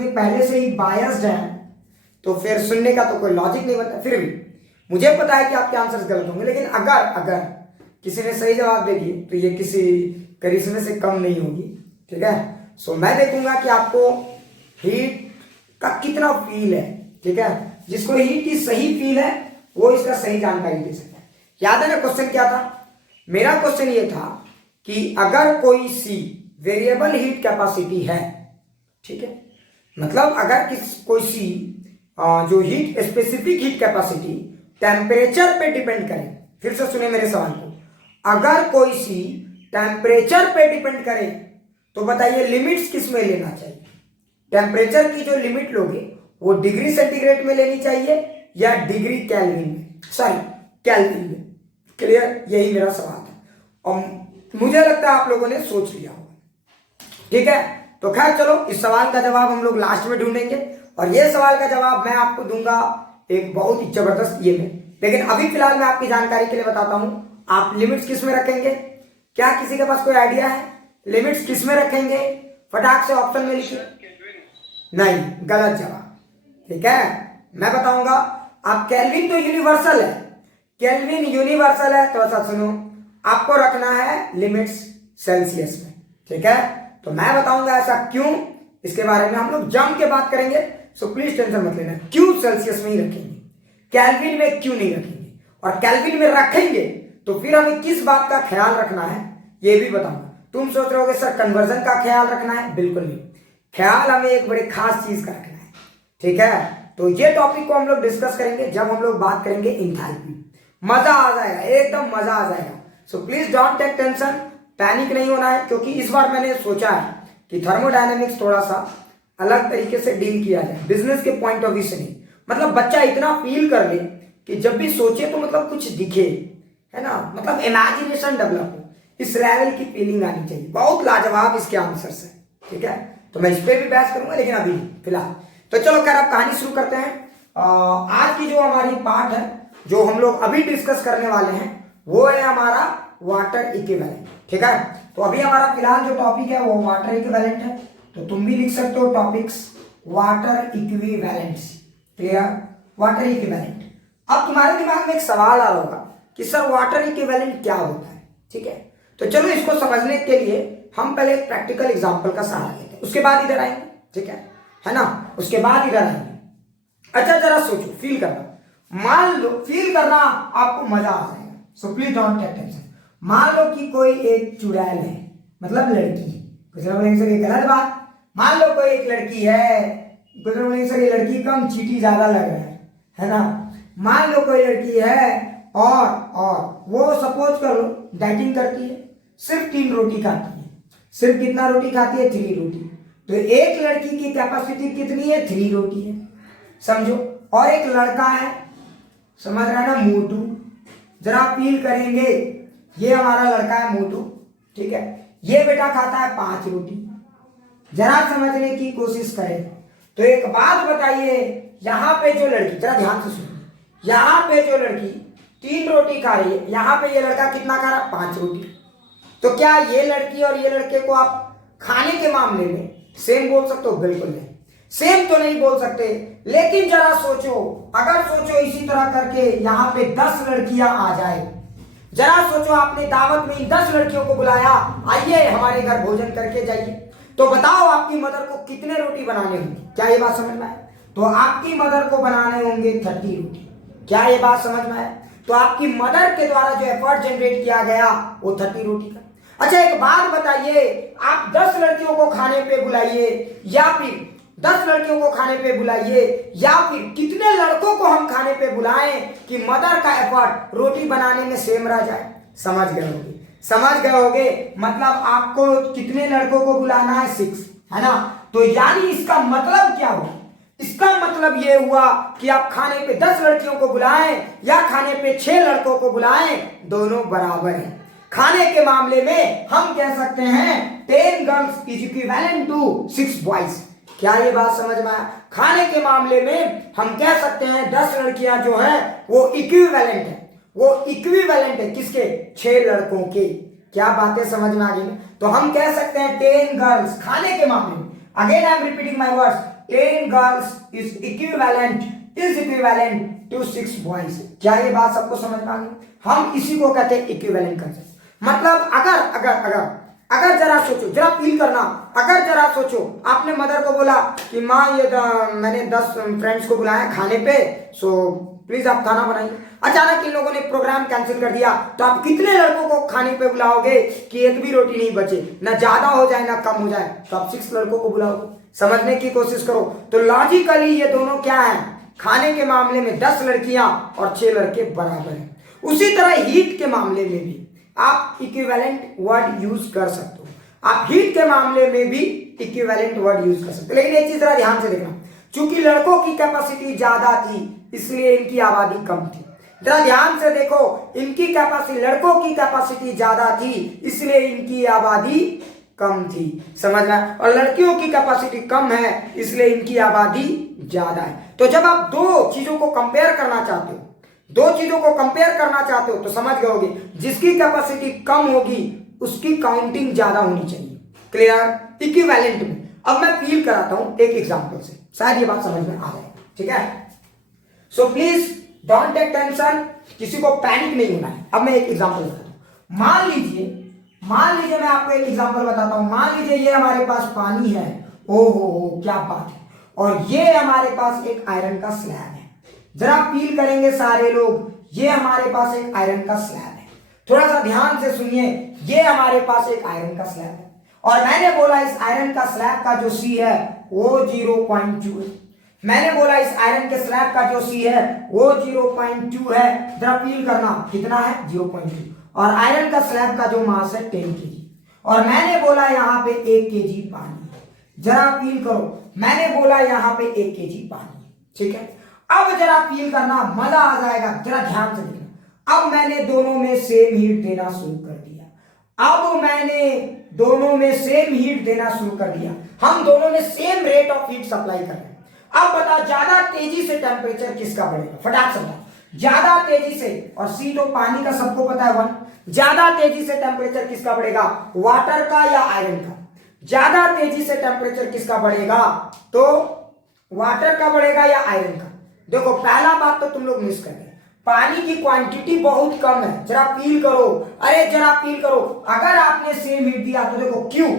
इतने पहले से ही बायस्ड हैं तो फिर सुनने का तो कोई लॉजिक नहीं बनता। फिर भी मुझे पता है कि आपके आंसर्स गलत होंगे, लेकिन अगर अगर किसी ने सही जवाब दे दिए तो ये किसी करिश्मे से कम नहीं होगी, ठीक है। सो मैं देखूंगा कि आपको हीट का कितना फील है, ठीक है। जिसको हीट की सही फील है वो इसका सही जानकारी दे सकता है। याद है ना क्वेश्चन क्या था? मेरा क्वेश्चन ये था कि अगर कोई सी वेरिएबल हीट कैपेसिटी है, ठीक है, मतलब अगर कोई सी जो heat specific heat capacity temperature पे डिपेंड करे, फिर से सुने मेरे सवाल को, अगर कोई सी टेम्परेचर पे डिपेंड करे तो बताइए लिमिट्स किस में लेना चाहिए? टेम्परेचर की जो लिमिट लोगे वो डिग्री सेंटीग्रेड में लेनी चाहिए या डिग्री केल्विन में, सॉरी केल्विन में। क्लियर? यही मेरा सवाल है और मुझे लगता है आप लोगों ने सोच लिया होगा, ठीक है। तो खैर चलो, इस सवाल का जवाब हम लोग लास्ट में ढूंढेंगे और ये सवाल का जवाब मैं आपको दूंगा एक बहुत ही जबरदस्त ये में। लेकिन अभी फिलहाल मैं आपकी जानकारी के लिए बताता हूं, आप लिमिट्स किस में रखेंगे? क्या किसी के पास कोई आइडिया है? लिमिट्स किस में रखेंगे? फटाक से ऑप्शन में लिखिए। नहीं, गलत जवाब, ठीक है। मैं बताऊंगा। आप केल्विन तो यूनिवर्सल है, केल्विन यूनिवर्सल है, तो ऐसा सुनो, आपको रखना है लिमिट्स सेल्सियस में, ठीक है। तो मैं बताऊंगा ऐसा क्यों, इसके बारे में हम लोग जम के बात करेंगे। सो प्लीज टेंशन मत लेना, क्यों सेल्सियस में ही रखेंगे, केल्विन में क्यों नहीं रखेंगे, और केल्विन में रखेंगे तो फिर हमें किस बात का ख्याल रखना है ये भी बताऊंगा। तुम सोच रहे होगे सर कन्वर्जन का ख्याल रखना है, बिल्कुल नहीं। ख्याल हमें एक बड़े खास चीज का रखना है, ठीक है। तो ये टॉपिक को हम लोग डिस्कस करेंगे जब हम लोग बात करेंगे इंथैल्पी। मजा आ जाएगा, एकदम मजा आ जाएगा। So please don't take tension, panic नहीं होना है, क्योंकि इस बार मैंने सोचा है कि थर्मोडायनेमिक्स थोड़ा सा अलग तरीके से डील किया जाए, बिजनेस के पॉइंट ऑफ व्यू से नहीं। मतलब बच्चा इतना फील कर ले कि जब भी सोचे तो मतलब कुछ दिखे, है ना, मतलब इमेजिनेशन डेवलप हो, इस लेवल की फीलिंग आनी चाहिए। बहुत लाजवाब इसके आंसर्स है, ठीक है। तो मैं इस पर भी बहस करूंगा, लेकिन अभी फिलहाल तो चलो खैर अब कहानी शुरू करते हैं। आज की जो हमारी पार्ट है, जो हम लोग अभी डिस्कस करने वाले हैं, वो है हमारा वाटर इक्विवेलेंट, ठीक है। तो अभी हमारा फिलहाल जो टॉपिक है वो वाटर इक्विवेलेंट है, तो तुम भी लिख सकते हो topics water equivalents, clear, water equivalent. अब तुम्हारे दिमाग में एक सवाल आ रहा होगा कि सर वाटर इक्विवेलेंट क्या होता है, ठीक है। तो चलो इसको समझने के लिए हम पहले एक प्रैक्टिकल एग्जांपल का सहारा लेते हैं, उसके बाद इधर आएंगे, ठीक है ना, उसके बाद इधर आएंगे। अच्छा जरा सोचो, फील करना, मान लो, फील करना आपको मजा आ जाएगा। So please don't take tension. मान लो कि कोई एक चुड़ैल है, मतलब लड़की, कुछ लोग बोलेंगे सर ये गलत बात। मान लो कोई एक लड़की है, कुछ लोग बोलेंगे सर ये लड़की कम, चीटी ज्यादा लग रहा है ना। मान लो कोई लड़की है और वो सपोज करो डाइटिंग करती है, सिर्फ 3 रोटी खाती है। सिर्फ कितना रोटी खाती है? 3 रोटी। तो एक लड़की की कैपेसिटी कितनी है? 3 रोटी है, समझो। और एक लड़का है, समझ रहा है ना, मोटू। जरा फील करेंगे, ये हमारा लड़का है मोटू, ठीक है। ये बेटा खाता है 5 रोटी। जरा समझने की कोशिश करें। तो एक बात बताइए, यहां पे जो लड़की, जरा ध्यान से सुनिए, यहां पे जो लड़की 3 रोटी खा रही है, यहां पे ये लड़का कितना खा रहा है? 5 रोटी। तो क्या ये लड़की और ये लड़के को आप खाने के मामले में सेम बोल सकते हो? बिल्कुल नहीं, सेम तो नहीं बोल सकते। लेकिन जरा सोचो, अगर सोचो इसी तरह करके यहां पे 10 लड़कियां आ जाए, जरा सोचो आपने दावत में इन 10 लड़कियों को बुलाया, आइए हमारे घर भोजन करके जाइए, तो बताओ आपकी मदर को कितने रोटी बनाने होंगे? क्या ये बात समझ में आए? तो आपकी मदर को बनाने होंगे 30 रोटी। क्या ये बात समझ में आए? तो आपकी मदर के द्वारा जो एफर्ट जनरेट किया गया वो 30 रोटी का। अच्छा एक बात बताइए, आप 10 लड़कियों को खाने पे बुलाइए, या फिर 10 लड़कियों को खाने पे बुलाइए, या फिर कितने लड़कों को हम खाने पे बुलाएं कि मदर का एफर्ट रोटी बनाने में सेम रह जाए? समझ गए होंगे, समझ गए होंगे। मतलब आपको कितने लड़कों को बुलाना है? 6, है ना। तो यानी इसका मतलब क्या हुआ? इसका मतलब ये हुआ कि आप खाने पे 10 लड़कियों को बुलाएं या खाने पे 6 लड़कों को बुलाएं, दोनों बराबर हैं। खाने के मामले में हम कह सकते हैं 10 girls is equivalent to 6 boys. क्या ये बात समझ में आया? खाने के मामले में हम कह सकते हैं 10 लड़कियां जो हैं वो इक्विवेलेंट है, वो इक्विवेलेंट है किसके? 6 लड़कों के। क्या बातें समझ में आ गई? तो हम कह सकते हैं 10 गर्ल्स खाने के मामले में, again I am repeating my words, 10 girls is equivalent to 6 boys. क्या ये बात सबको समझ में आ गई? हम इसी को कहते हैं इक्विवेलेंट कंसेप्ट। मतलब अगर जरा सोचो, जरा फील करना, अगर जरा सोचो आपने मदर को बोला कि माँ ये मैंने 10 फ्रेंड्स को बुलाया खाने पे, सो प्लीज आप खाना बनाइए। अचानक इन लोगों ने प्रोग्राम कैंसिल कर दिया, तो आप कितने लड़कों को खाने पे बुलाओगे कि एक भी रोटी नहीं बचे, ना ज्यादा हो जाए ना कम हो जाए, तो आप 6 लड़कों को बुलाओगे। समझने की कोशिश करो। तो लॉजिकली ये दोनों क्या है, खाने के मामले में 10 लड़कियां और 6 लड़के बराबर हैं। उसी तरह हीट के मामले में भी आप इक्विवेलेंट वर्ड यूज कर सकते हो। आप हीट के मामले में भी इक्विवेलेंट वर्ड यूज कर सकते हो। लेकिन एक चीज जरा ध्यान से देखना, चूंकि लड़कों की कैपेसिटी ज्यादा थी इसलिए इनकी आबादी कम थी। जरा ध्यान से देखो, इनकी कैपेसिटी, लड़कों की कैपेसिटी ज्यादा थी इसलिए इनकी आबादी कम थी, समझ रहा है, और लड़कियों की कैपेसिटी कम है इसलिए इनकी आबादी ज्यादा है। तो जब आप दो चीजों को कंपेयर करना चाहते हो, तो समझ गए, जिसकी कैपेसिटी कम होगी उसकी काउंटिंग ज्यादा होनी चाहिए। क्लियर? इक्विवेलेंट में अब मैं फील कराता हूं एक एग्जांपल से, शायद ये बात समझ में आ जाए। ठीक है, so please don't take tension, किसी को पैनिक नहीं होना है। अब मैं एक एग्जांपल बताता हूं। मान लीजिए मैं आपको एक एग्जांपल बताता हूं। मान लीजिए ये हमारे पास पानी है, ओहो क्या बात है, और ये हमारे पास एक आयरन का स्लैब है। जरा फील करेंगे सारे लोग, ये हमारे पास एक आयरन का स्लैब है। थोड़ा सा ध्यान से सुनिए, ये हमारे पास एक आयरन का स्लैब है, और मैंने बोला इस आयरन का स्लैब का जो सी है वो 0.2 है। मैंने बोला इस आयरन के स्लैब का जो सी है वो 0.2 है। जरा फील करना कितना है, 0.2, और आयरन का स्लैब का जो मास है 10 kg, और मैंने बोला यहाँ पे 1 kg पानी। जरा फील करो, मैंने बोला यहाँ पे 1 kg पानी। ठीक है, अब जरा फील करना, मजा आ जाएगा। जरा ध्यान से देखना, अब मैंने दोनों में सेम हीट देना शुरू कर दिया। हम दोनों में same rate of heat supply कर रहे हैं। अब बता, ज्यादा तेजी से टेम्परेचर किसका बढ़ेगा? फटाक से बता, ज्यादा तेजी से, और सी तो पानी का सबको पता है 1, ज्यादा तेजी से टेम्परेचर किसका बढ़ेगा, वाटर का या आयरन का? ज्यादा तेजी से टेम्परेचर किसका बढ़ेगा, तो वाटर का बढ़ेगा या आयरन का? देखो पहला बात तो तुम लोग मिस कर गए, पानी की क्वांटिटी बहुत कम है। जरा फील करो, जरा फील करो, अगर आपने सेम हीट दिया तो देखो क्यों,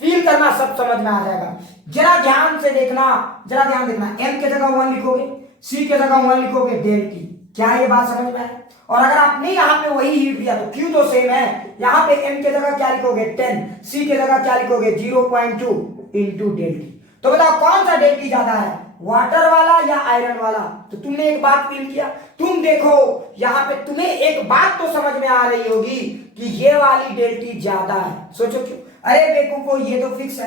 फील करना, सब समझ में आ जाएगा। जरा ध्यान देखना, m के जगह 1 लिखोगे, c के जगह 1 लिखोगे, डेल टी। क्या ये बात समझ में आए? और अगर आपने यहाँ पे वही हीट दिया तो क्यू तो सेम है, यहाँ पे m के जगह क्या लिखोगे 10, c के जगह क्या लिखोगे 0.2 इंटू डेल टी। तो बताओ कौन सा डेल टी ज्यादा है, वाटर वाला या आयरन वाला? तो तुमने एक बात फील किया, तुम देखो यहाँ पे तुम्हें एक बात तो समझ में आ रही होगी कि ये वाली डेल टी ज्यादा है। सोचो क्यों? अरे बेवकूफो, ये तो फिक्स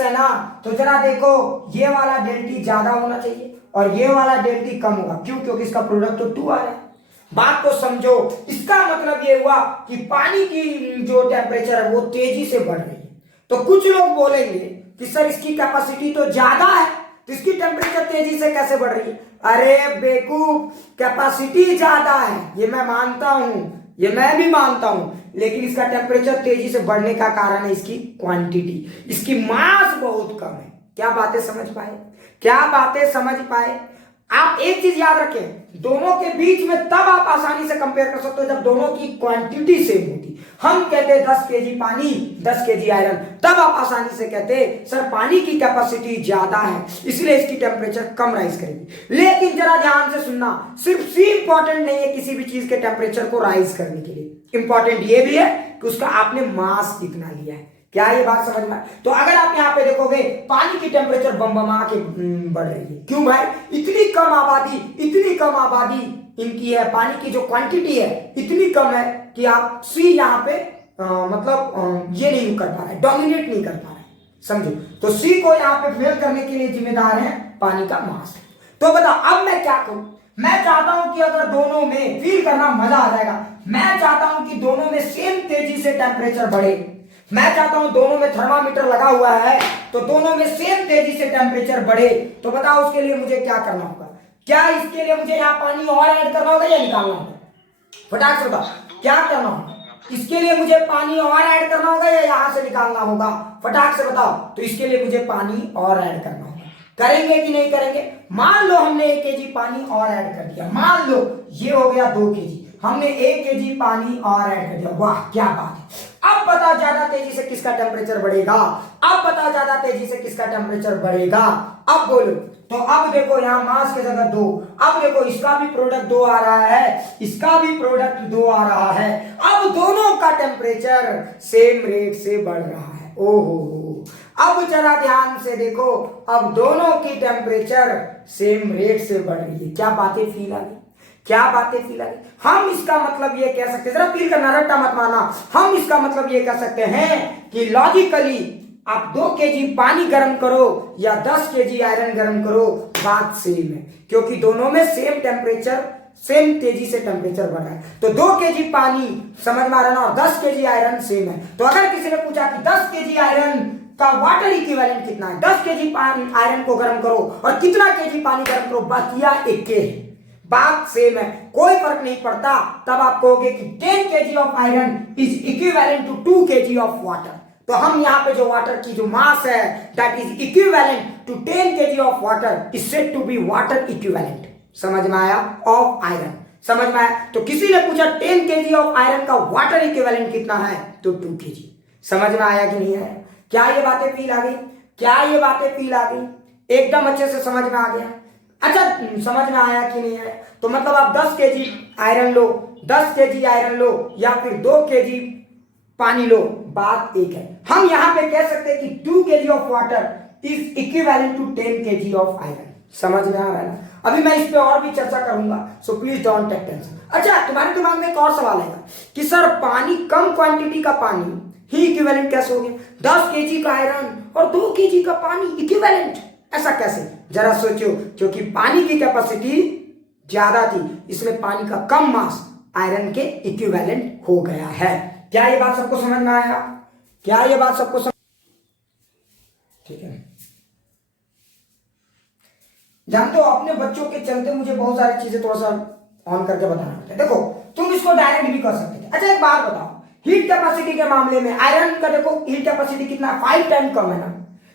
है ना, तो जरा देखो ये वाला डेल टी ज्यादा होना चाहिए और ये वाला डेल टी कम होगा। क्यों? क्योंकि इसका प्रोडक्ट तो 2 आ रहा है। बात को समझो, इसका मतलब ये हुआ कि पानी की जो टेम्परेचर है वो तेजी से बढ़ रही है। तो कुछ लोग बोलेंगे कि सर इसकी कैपेसिटी तो ज्यादा है तो इसकी टेम्परेचर तेजी से कैसे बढ़ रही है? अरे बेवकूफ, कैपेसिटी ज्यादा है, ये मैं मानता हूं, ये मैं भी मानता हूं, लेकिन इसका टेम्परेचर तेजी से बढ़ने का कारण है इसकी क्वांटिटी, इसकी मास बहुत कम है। क्या बातें समझ पाए? आप एक चीज याद रखें, दोनों के बीच में तब आप आसानी से कंपेयर कर सकते हो जब दोनों की क्वांटिटी सेम होती। हम कहते हैं 10 kg पानी 10 kg आयरन, तब आप आसानी से कहते सर पानी की कैपेसिटी ज्यादा है इसलिए इसकी टेम्परेचर कम राइज करेगी। लेकिन जरा ध्यान से सुनना, सिर्फ सी इंपॉर्टेंट नहीं है किसी भी चीज के टेम्परेचर को राइज करने के लिए, इंपॉर्टेंट ये भी है कि उसका आपने मास कितना लिया है। क्या ये बात समझ में? तो अगर आप यहाँ पे देखोगे पानी की टेम्परेचर बम के बढ़ रही है। क्यों भाई? इतनी कम आबादी इनकी है, पानी की जो क्वांटिटी है इतनी कम है कि आप सी यहाँ पे ये नहीं कर पा रहे, डोमिनेट नहीं कर पा रहे। समझो, तो सी को यहाँ पे फेल करने के लिए जिम्मेदार है पानी का मास। तो बता अब मैं क्या करूं? मैं चाहता हूं कि अगर दोनों में, फील करना मजा आ जाएगा, मैं चाहता हूं कि दोनों में सेम तेजी से टेम्परेचर बढ़े। मैं चाहता हूं दोनों में थर्मामीटर लगा हुआ है तो दोनों में सेम तेजी से टेम्परेचर बढ़े। तो बताओ उसके लिए मुझे क्या करना होगा? क्या इसके लिए मुझे यहाँ पानी और ऐड करना होगा या निकालना होगा? फटाक से बताओ क्या करना होगा? इसके लिए मुझे पानी और ऐड करना होगा या यहां से निकालना होगा? फटाक से बताओ। तो इसके लिए मुझे पानी और ऐड करना होगा। करेंगे कि नहीं करेंगे? मान लो हमने 1 kg पानी और ऐड कर दिया, मान लो ये हो गया 2 kg, हमने 1 kg पानी और ऐड कर दिया। वाह क्या बात है। अब बताओ ज्यादा तेजी से किसका टेम्परेचर बढ़ेगा? अब बताओ ज्यादा तेजी से किसका टेम्परेचर बढ़ेगा? अब बोलो। तो अब देखो यहाँ मास की जगह 2, अब देखो इसका भी प्रोडक्ट 2 आ रहा है, इसका भी प्रोडक्ट 2 आ रहा है। अब दोनों का टेम्परेचर सेम रेट से बढ़ रहा है। ओहो, अब जरा ध्यान से देखो, अब दोनों की टेम्परेचर सेम रेट से बढ़ रही है। क्या बातें फील आ गई? क्या बातें फील आ गई? हम इसका मतलब ये कह सकते हैं, जरा फील करना, रट्टा मत मारना। हम इसका मतलब ये कह सकते हैं कि लॉजिकली आप 2 kg पानी गर्म करो या 10 kg आयरन गर्म करो, बात सेम है, क्योंकि दोनों में सेम टेम्परेचर, सेम तेजी से टेम्परेचर बढ़ रहा है। तो 2 kg पानी समझ में आ रहा है ना, और 10 kg आयरन सेम है। तो अगर किसी ने पूछा कि 10 kg आयरन का वाटर इक्विवेलेंट कितना है, 10 kg आयरन को गर्म करो और कितना kg पानी गर्म करो, बाकिया एक है, बात सेम है, कोई फर्क नहीं पड़ता। तब आप कहोगे कि 10 kg of iron is equivalent to 2 kg of water. तो हम यहाँ पे जो वाटर की जो मास है that is equivalent to 10 kg of water is said to be water equivalent. समझ में आया? Of iron. समझ में आया? तो किसी ने पूछा 10 kg ऑफ आयरन का वाटर इक्विवेलेंट कितना है, तो 2 kg। समझ में आया कि नहीं आया? क्या ये बातें फील आ गई? क्या ये बातें फील आ गई? एकदम अच्छे से समझ में आ गया? अच्छा, समझ में आया कि नहीं आया? तो मतलब आप 10 kg आयरन लो, 10 kg आयरन लो या फिर 2 kg पानी लो, बात एक है। हम यहां पे कह सकते हैं कि 2 kg of water is equivalent to 10 kg of iron. समझ में आ रहा है ना? अभी मैं इस पे और भी चर्चा करूंगा, so please don't take tension. अच्छा, तुम्हारे दिमाग में एक और सवाल आएगा कि सर पानी, कम क्वांटिटी का पानी ही इक्विवेलेंट कैसे हो गया? 10 kg का आयरन और 2 kg का पानी इक्विवेलेंट, ऐसा कैसे? जरा सोचो, क्योंकि पानी की कैपेसिटी ज्यादा थी, इसलिए पानी का कम मास आयरन के इक्विवेलेंट हो गया है। क्या ये बात सबको समझ में आया? क्या ये बात सबको समझ? ठीक है। जानते हो, अपने बच्चों के चलते मुझे बहुत सारी चीजें थोड़ा सा ऑन करके बताना पड़ता है। देखो, तुम इसको डायरेक्ट भी कर सकते थे। अच्छा, एक बात बताओ, हीट कैपेसिटी के मामले में आयरन का देखो हीट कैपेसिटी कितना, 5 टाइम कम है ना।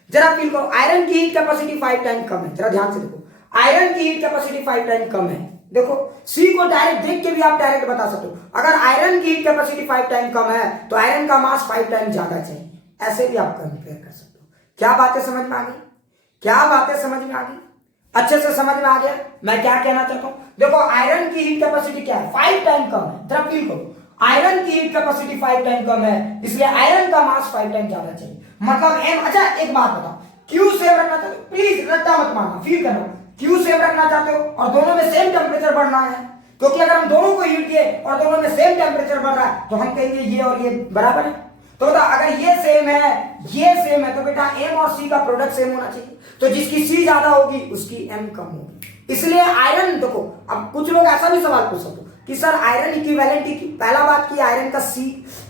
जरा फील करो, आयरन की हीट कैपेसिटी 5 टाइम कम है। जरा ध्यान से देखो, आयरन की हीट कैपेसिटी 5 टाइम कम है। देखो, सी को डायरेक्ट देख के भी आप डायरेक्ट बता सकते हो, अगर आयरन की हीट कैपेसिटी 5 टाइम कम है तो आयरन का मास 5 टाइम ज्यादा चाहिए। ऐसे भी आप कंपेयर कर सकते हो। क्या बातें समझ में आ गई? क्या बातें समझ में आ गई? अच्छे से समझ में आ गया मैं क्या कहना चाहता हूं? देखो, आयरन की हीट कैपेसिटी क्या है, 5 टाइम कम है। जरा फील करो, आयरन की हीट कैपेसिटी 5 टाइम कम है, इसलिए आयरन का मास 5 टाइम ज्यादा चाहिए, मतलब एम। अच्छा, एक बात बताओ, क्यू सेम रखना चाहते हो? प्लीज रट्टा मत मारना, फील करो, क्यू सेम रखना चाहते हो और दोनों में सेम टेम्परेचर बढ़ना है, क्योंकि अगर हम दोनों को हीट दिए और दोनों में सेम टेम्परेचर बढ़ रहा है तो हम कहेंगे ये और ये बराबर है। तो बता, अगर ये सेम है, ये सेम है, तो बेटा एम और सी का प्रोडक्ट सेम होना चाहिए। तो जिसकी सी ज्यादा होगी उसकी एम कम होगी। इसलिए आयरन, देखो, अब कुछ लोग ऐसा भी सवाल पूछ सकते हो कि सर आयरन इक्विवेलेंट की, पहला बात की आयरन का सी,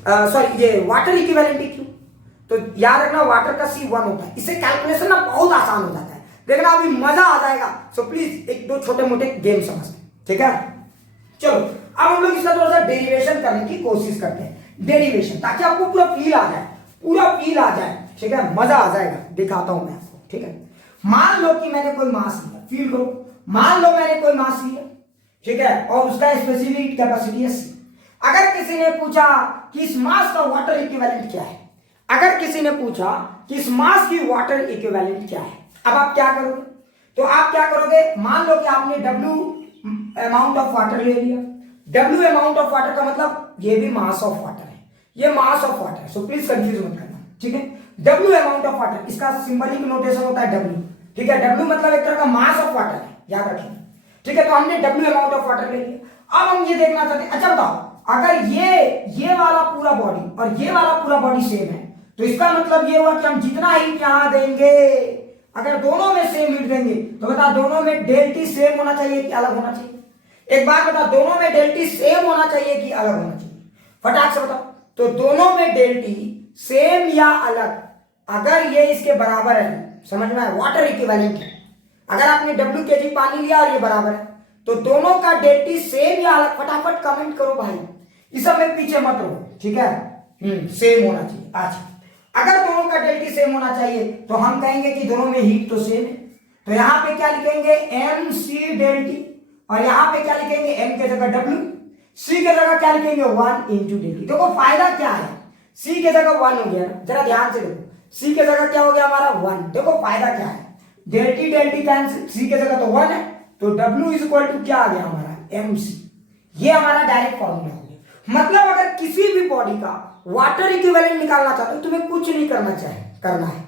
सॉरी ये वाटर इक्विवेलेंट क्यों? तो याद रखना, वाटर का सी 1 होता है। इससे कैलकुलेशन ना बहुत आसान हो जाता है, देखना अभी मजा आ जाएगा। सो प्लीज एक दो छोटे मोटे गेम समझते हैं, ठीक है? चलो, अब हम लोग इसका थोड़ा सा डेरिवेशन करने की कोशिश करते हैं, डेरिवेशन, ताकि आपको पूरा फील आ जाए, पूरा फील आ जाए, ठीक है? मजा आ जाएगा, दिखाता हूं मैं आपको, ठीक है? मान लो कि मैंने कोई मास लिया, फील करो, मान लो मैंने कोई मास लिया, ठीक है, और उसका स्पेसिफिक कैपेसिटी है सी। अगर किसी ने पूछा कि इस मास का वाटर इक्विवेलेंट क्या है, अगर किसी ने पूछा कि इस मास की वाटर इक्विवेलेंट क्या है, अब आप क्या करोगे? तो आप क्या करोगे, मान लो कि आपने W अमाउंट ऑफ वाटर ले लिया। W अमाउंट ऑफ वाटर का मतलब ये भी मास ऑफ वाटर है, ये मास ऑफ वाटर है, सो प्लीज कंफ्यूज मत करना, ठीक है? W अमाउंट ऑफ वाटर, इसका सिंबलिक नोटेशन होता है W, ठीक है? W मतलब एक तरह का मास ऑफ वाटर है, याद रखिए, ठीक है? तो हमने W अमाउंट ऑफ वाटर ले लिया। अब हम ये देखना चाहते हैं, अच्छा बताओ, अगर ये वाला पूरा बॉडी और ये वाला पूरा बॉडी सेम है, तो इसका मतलब ये हुआ कि हम जितना हीट यहां देंगे, अगर दोनों में सेम हीट देंगे तो बता, दोनों में डेल्टी सेम होना चाहिए कि अलग होना चाहिए? एक बात बता, दोनों में डेल्टी सेम होना चाहिए कि अलग होना चाहिए? फटाक से बताओ। तो दोनों में डेल्टी सेम या अलग, अगर ये इसके बराबर है, समझ में आया? वाटर इक्विवेलेंट है। अगर आपने W kg पानी लिया और ये बराबर है, तो दोनों का डेल्टी सेम या अलग? फटाफट कमेंट करो भाई, इस सब में पीछे मत रहो, ठीक है। सेम होना चाहिए। अच्छा, अगर दोनों का डेल्टी सेम होना चाहिए तो हम कहेंगे कि दोनों में हीट तो सेम है, तो यहां पे क्या लिखेंगे एम सी डेल्टी, और यहां पे क्या लिखेंगे एम के जगह डब्ल्यू, सी के जगह क्या लिखेंगे 1 इंटू डेल्टी। देखो फायदा क्या है, सी के जगह 1 हो गया ना, जरा ध्यान से देखो, सी के जगह क्या हो गया हमारा 1। देखो फायदा क्या है, डेल्टी डेल्टी कैंसिल, सी के जगह तो 1 है, तो डब्ल्यू इज इक्वल टू क्या आ गया हमारा एम सी। ये हमारा डायरेक्ट फॉर्मूला हो गया। मतलब अगर किसी भी बॉडी का वाटर इक्विवेलेंट निकालना चाहते हो, तुम्हें कुछ नहीं करना है,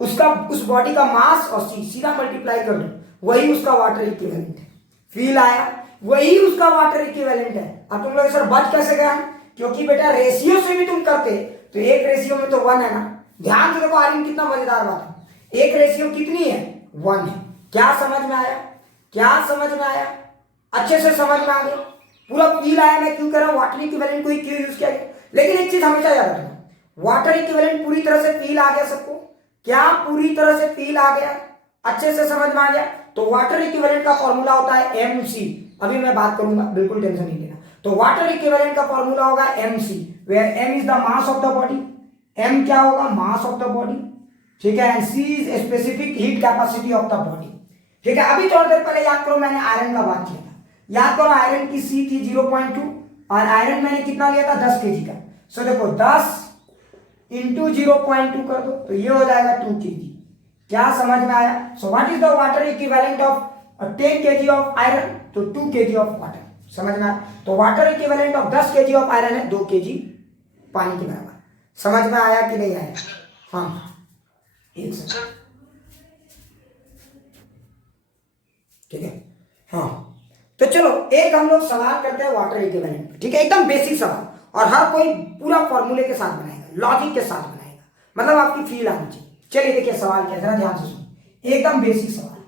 उसका उस बॉडी का मास और सीधा मल्टीप्लाई कर दो, वही उसका वाटर इक्विवेलेंट है। फील आया, वही उसका वाटर इक्विवेलेंट है। अब तुम लोग सर बच कैसे गए, क्योंकि बेटा रेशियो से भी तुम करते तो एक रेशियो में तो 1 है ना। ध्यान से देखो आर्यन कितना मजेदार बात है, एक रेशियो कितनी है 1 है। क्या समझ में आया, क्या समझ में आया, अच्छे से समझ में आ गया, पूरा फील आया मैं क्यों कर रहा हूं, वाटर इक्विवेलेंट को क्यों यूज किया गया। लेकिन एक चीज हमेशा याद रखना, वाटर इक्विवेलेंट पूरी तरह से फील आ गया सबको, क्या पूरी तरह से फील आ गया, अच्छे से समझ में आ गया। तो वाटर इक्विवेलेंट का फॉर्मूला होता है एमसी, अभी मैं बात करूंगा, बिल्कुल टेंशन नहीं लेना। तो वाटर इक्विवेलेंट का फॉर्मूला होगा MC, where M is the mass of the body, M क्या होगा मास ऑफ द बॉडी, ठीक है, and C is specific heat capacity of the body, ठीक है। अभी थोड़ी देर पहले याद करो मैंने आयरन का बात किया था, याद करो आयरन की सी थी 0.2 और आयरन मैंने कितना लिया था 10 केजी का। सो देखो 10 इंटू 0.2 कर दो तो ये हो जाएगा 2 केजी। क्या समझ में आया। So what is the water equivalent of 10 KG of iron, तो 2 केजी ऑफ वाटर, समझ में आया। तो water equivalent of 10 KG of iron है 2 केजी पानी के बराबर। समझ में आया कि नहीं आया। हाँ एक सेकंड, ठीक है। हाँ तो चलो एक हम लोग सवाल करते हैं वाटर इक्विवेलेंट पे, ठीक है, एकदम बेसिक सवाल, और हर कोई पूरा फॉर्मूले के साथ बनाएगा, लॉजिक के साथ बनाएगा, मतलब आपकी फील आनी चाहिए। चलिए देखिए सवाल क्या, जरा ध्यान से सुनिए, एकदम बेसिक सवाल,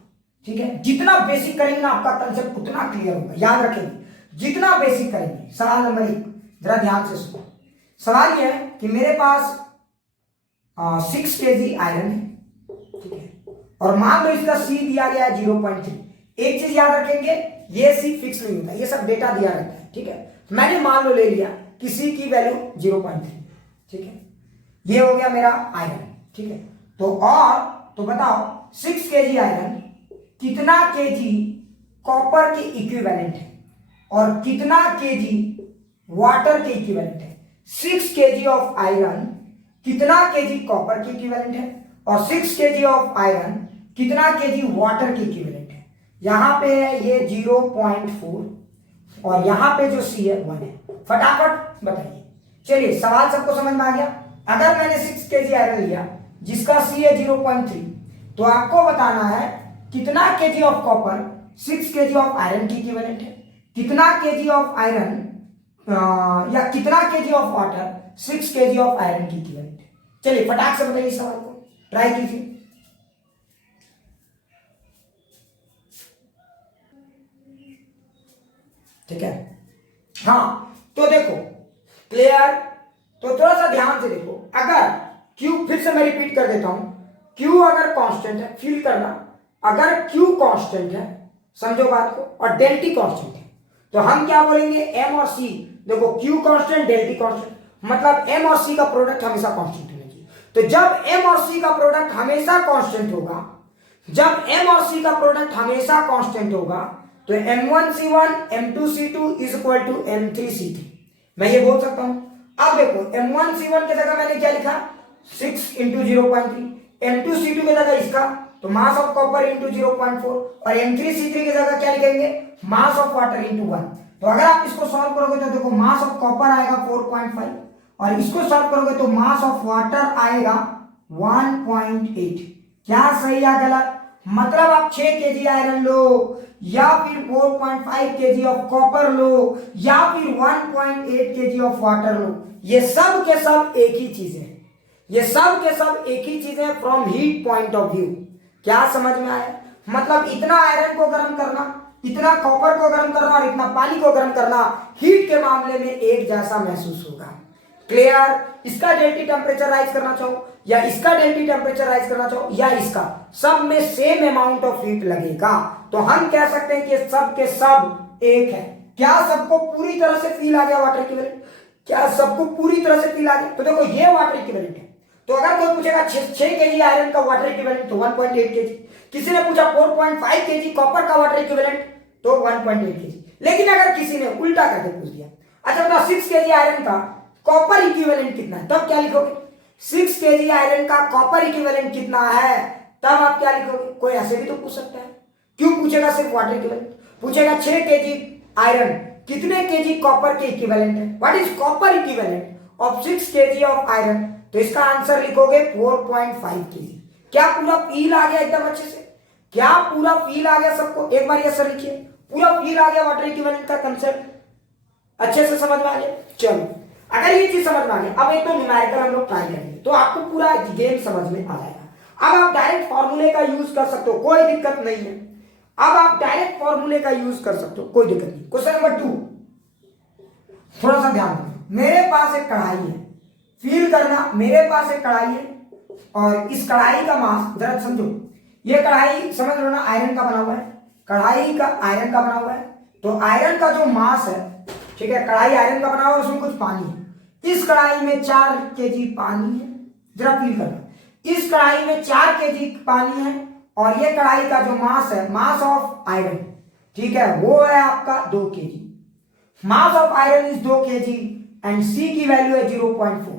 ठीक है। जितना बेसिक करेंगे ना आपका कंसेप्ट उतना क्लियर होगा, याद रखेंगे जितना बेसिक करेंगे। सवाल नंबर 1, जरा ध्यान से सुनो। सवाल यह है कि मेरे पास 6 केजी आयरन है, ठीक है, और मान लो इसका सी दिया गया है 0.3। एक चीज याद रखेंगे, ये सी फिक्स नहीं होता, ये सब डेटा दिया रहता है, ठीक है। मैंने मान लो ले लिया कि सी की वैल्यू 0.3, ठीक है, ये हो गया मेरा आयरन, ठीक है। तो और तो बताओ 6 केजी आयरन कितना केजी कॉपर के इक्विवेलेंट है और कितना केजी वाटर के इक्विवेलेंट है। 6 केजी ऑफ आयरन कितना केजी कॉपर के इक्विवेलेंट है और 6 केजी ऑफ आयरन कितना केजी वाटर के इक्विवेलेंट है। यहां पे है ये 0.4 और यहां पे जो सी है 1 है। फटाफट बताइए। चलिए सवाल सबको समझ में आ गया। अगर मैंने 6 केजी आयरन लिया जिसका सी है 0.3, तो आपको बताना है कितना KG of copper 6 KG of iron की इक्विवेलेंट है, कितना केजी ऑफ आयरन या कितना KG of water 6 KG of iron की इक्विवेलेंट है। चलिए फटाक से बताइए सवाल को, ट्राई कीजिए। ठीक है, हाँ तो देखो क्लियर। तो थोड़ा सा ध्यान से देखो, अगर Q, फिर से मैं रिपीट कर देता हूं, Q अगर कांस्टेंट है, फील करना, अगर Q कांस्टेंट है, समझो बात को, और डेल्टी कांस्टेंट है, तो हम क्या बोलेंगे M और C। देखो Q कांस्टेंट डेल्टी कांस्टेंट, मतलब M और C का प्रोडक्ट हमेशा कांस्टेंट होना चाहिए। तो जब M और C का प्रोडक्ट हमेशा कांस्टेंट होगा, जब M और C का प्रोडक्ट हमेशा कांस्टेंट होगा, तो M1C1 M2C2 is equal to M3C3। मैं ये बोल सकता हूं। अब देखो M1C1 के जगह मैंने क्या लिखा 6 इंटू 0.3, M2C2 के जगह इसका तो मास ऑफ कॉपर इंटू 0.4 और M3C3 की जगह क्या लिखेंगे मास ऑफ वाटर इंटू 1। तो अगर आप इसको सॉल्व करोगे तो देखो मास ऑफ कॉपर आएगा 4.5 और इसको सॉल्व करोगे तो मास ऑफ वाटर आएगा 1.8। क्या सही या गलत। मतलब आप 6 केजी आयरन लो या फिर 4.5 केजी ऑफ कॉपर लो या फिर 1.8 केजी ऑफ वाटर लो, ये सब के सब एक ही चीज है, ये सब के सब एक ही चीज है from heat point of view. क्या समझ में आया। मतलब इतना आयरन को गर्म करना, इतना कॉपर को गर्म करना और इतना पानी को गर्म करना हीट के मामले में एक जैसा महसूस होगा। क्लियर। इसका डेल्टी टेम्परेचर राइज करना चाहो या इसका डेल्टी टेम्परेचर राइज करना चाहो या इसका, सब में सेम अमाउंट ऑफ हीट लगेगा। तो हम कह सकते हैं कि सब के सब एक है। क्या सबको पूरी तरह से फील आ गया वाटर इक्विवेलेंट। क्या सबको पूरी तरह से फील आ गया? तो देखो ये वाटर इक्विवेलेंट है। तो अगर कोई पूछेगा 6 केजी आयरन का वाटर इक्विवेलेंट तो 1.8 केजी, किसी ने पूछा 4.5 केजी कॉपर का वाटर इक्विवेलेंट तो 1.8 केजी। लेकिन अगर किसी ने उल्टा करके पूछ दिया, अच्छा बताओ 6 केजी आयरन का कॉपर इक्विवेलेंट कितना है, तब क्या लिखोगे? 6 केजी आयरन का कॉपर इक्विवेलेंट कितना है, तब आप क्या लिखोगे? कोई ऐसे भी तो पूछ सकता है। क्यों पूछेगा सिर्फ वाटर इक्विवेलेंट? पूछेगा 6 केजी आयरन कितने केजी कॉपर के इक्विवेलेंट है, what is copper equivalent of 6 KG of iron, तो इसका आंसर लिखोगे 4.5 केजी। क्या पूरा फील आ गया एकदम अच्छे से? क्या पूरा फील आ गया सबको? एक बार ये सर लिखिए, पूरा फील आ गया वाटर इक्विवेलेंट का कंसेप्ट अच्छे से समझ में आ गया? चलो अगर ये चीज समझ में आ गया, अब एक तो न्यूमेरिकल हम लोग ट्राई करेंगे तो आपको पूरा गेम समझ में आ जाएगा। अब आप डायरेक्ट फॉर्मूले का यूज कर सकते हो, कोई दिक्कत नहीं है। अब आप डायरेक्ट फॉर्मूले का यूज कर सकते हो, कोई दिक्कत नहीं। क्वेश्चन नंबर 2, थोड़ा सा ध्यान दो। मेरे पास एक कढ़ाई है, फील करना, मेरे पास एक कढ़ाई है और इस कढ़ाई का मास जरा समझो, ये कढ़ाई समझ लो ना आयरन का बना हुआ है, कढ़ाई का आयरन का बना हुआ है। तो आयरन का जो मास है, ठीक है, कढ़ाई आयरन का बना हुआ है, उसमें कुछ पानी है। इस कढ़ाई में 4 केजी पानी है, जरा फील करना, इस कढ़ाई में 4 केजी पानी है और ये कढ़ाई का जो मास है, मास ऑफ आयरन, ठीक है, वो है आपका 2 kg. Mass of iron is 2 kg and C की वैल्यू है 0.4।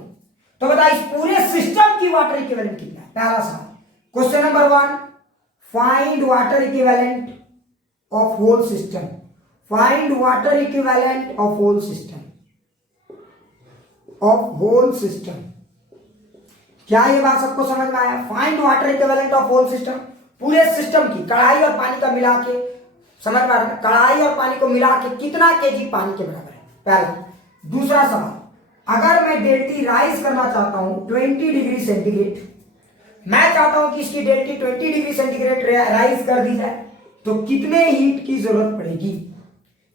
तो बताइए इस पूरे सिस्टम की वाटर इक्विवेलेंट कितना है? पहला सवाल, question number 1, find water equivalent of whole system. Find water equivalent of whole system, of whole system. क्या ये बात सबको समझ में आया? Find water equivalent of whole system, पूरे सिस्टम की, कढ़ाई और पानी का मिला के, समझ में आ रहा है? कढ़ाई और पानी को मिला के कितना केजी पानी के बराबर है, पहला। दूसरा सवाल, अगर मैं डेल्टी राइज करना चाहता हूं 20 डिग्री सेंटीग्रेड, मैं चाहता हूं कि इसकी डेल्टी 20 डिग्री सेंटीग्रेड राइज कर दी जाए, तो कितने हीट की जरूरत पड़ेगी?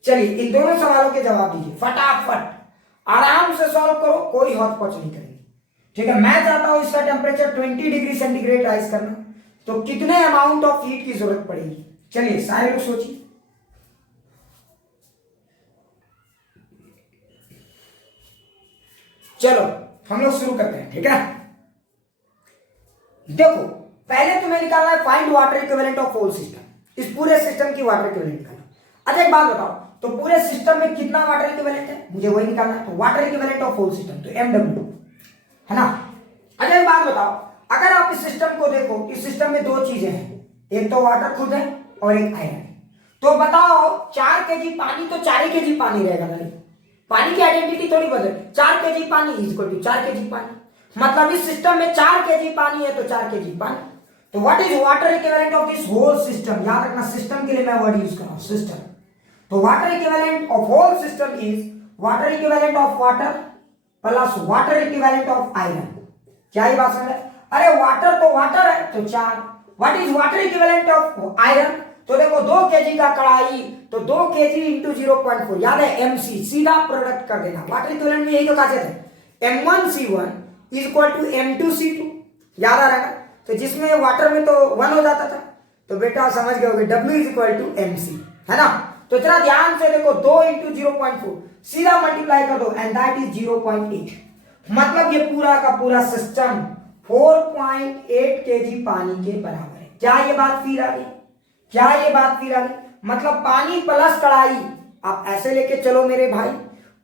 चलिए इन दोनों सवालों के जवाब दीजिए फटाफट, आराम से सॉल्व करो, कोई हौच-पौच नहीं करेंगे, ठीक है। मैं चाहता हूं इसका टेम्परेचर 20 डिग्री सेंटीग्रेड राइज करना, तो कितने अमाउंट ऑफ हीट की जरूरत पड़ेगी? चलिए सारे लोग सोचिए। चलो हम लोग शुरू करते हैं, ठीक है। देखो पहले तुम्हें निकालना है find water equivalent of whole system, इस पूरे सिस्टम की वाटर इक्विवेलेंट निकालना। अच्छा एक बात बताओ, तो पूरे सिस्टम में कितना वाटर इक्विवेलेंट है, मुझे वही निकालना है। तो water equivalent of whole system तो MW है ना। अच्छा एक बात बताओ, अगर आप इस सिस्टम को देखो, इस सिस्टम में 2 चीजें हैं, एक तो वाटर खुद है और एक आयरन है। तो बताओ 4 केजी पानी तो 4 केजी पानी रहेगा ना, पानी की आइडेंटिटी थोड़ी बदल, 4 केजी पानी इज इक्वल टू 4 केजी पानी, मतलब इस सिस्टम में 4 केजी पानी है तो 4 केजी पानी। तो what is water equivalent of this whole system, याद रखना सिस्टम के लिए मैं वर्ड यूज कर रहा हूं, सिस्टम। तो water equivalent of whole system is water equivalent of water plus water equivalent of iron. क्या ये बात समझ? अरे वाटर तो वाटर है तो 4, what is water equivalent of iron, तो देखो 2 केजी का कढ़ाई तो 2 केजी इंटू 0.4, याद है MC, सीधा प्रोडक्ट कर देना। वाटर इक्विवेलेंट में यही तो खासियत है, M1C1 is equal to M2C2, याद आ रहा है ना। तो जिसमें वाटर में तो 1 हो जाता था, तो बेटा समझ गए होगे W is equal to MC, है ना। तो जरा ध्यान से देखो, 2 इंटू 0.4 सीधा मल्टीप्लाई कर दो एंड दैट इज 0.8, मतलब ये पूरा का पूरा सिस्टम 4.8 केजी पानी के बराबर है। क्या ये बात फील आ गई? क्या ये बात फील आ गई? मतलब पानी प्लस कढ़ाई आप ऐसे लेके चलो मेरे भाई,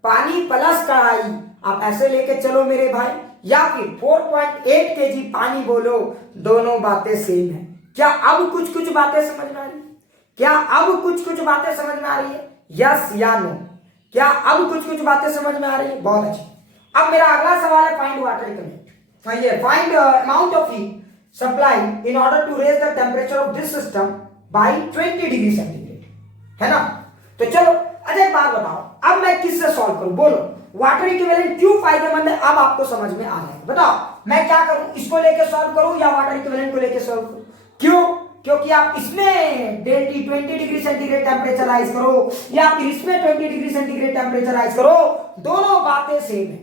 पानी प्लस कढ़ाई आप ऐसे लेके चलो मेरे भाई, या फिर 4.8 केजी पानी बोलो, दोनों बातें सेम है। क्या अब कुछ कुछ बातें समझ में आ रही है? क्या अब कुछ कुछ बातें समझ में आ रही है? यस या नो? क्या अब कुछ कुछ बातें समझ में आ रही है? बहुत अच्छी। अब मेरा अगला सवाल है find water equivalent, find amount of heat supply in order to raise the temperature of this system by 20 degree centigrade, है ना। तो चलो अच्छा एक बात बताओ, अब मैं किससे सॉल्व करूं, बोलो वाटर इक्विवेलेंट क्यों फायदेमंद है, अब आपको समझ में आ जाएगा। बताओ मैं क्या करूं, इसको लेके सॉल्व करूं या वाटर इक्विवेलेंट को लेके सॉल्व करूं? क्यों? क्योंकि आप इसमें डेल्टी 20 डिग्री सेंटीग्रेड टेम्परेचर राइज करो या फिर इसमें 20 डिग्री सेंटीग्रेड टेम्परेचर राइज करो, दोनों बातें सेम है,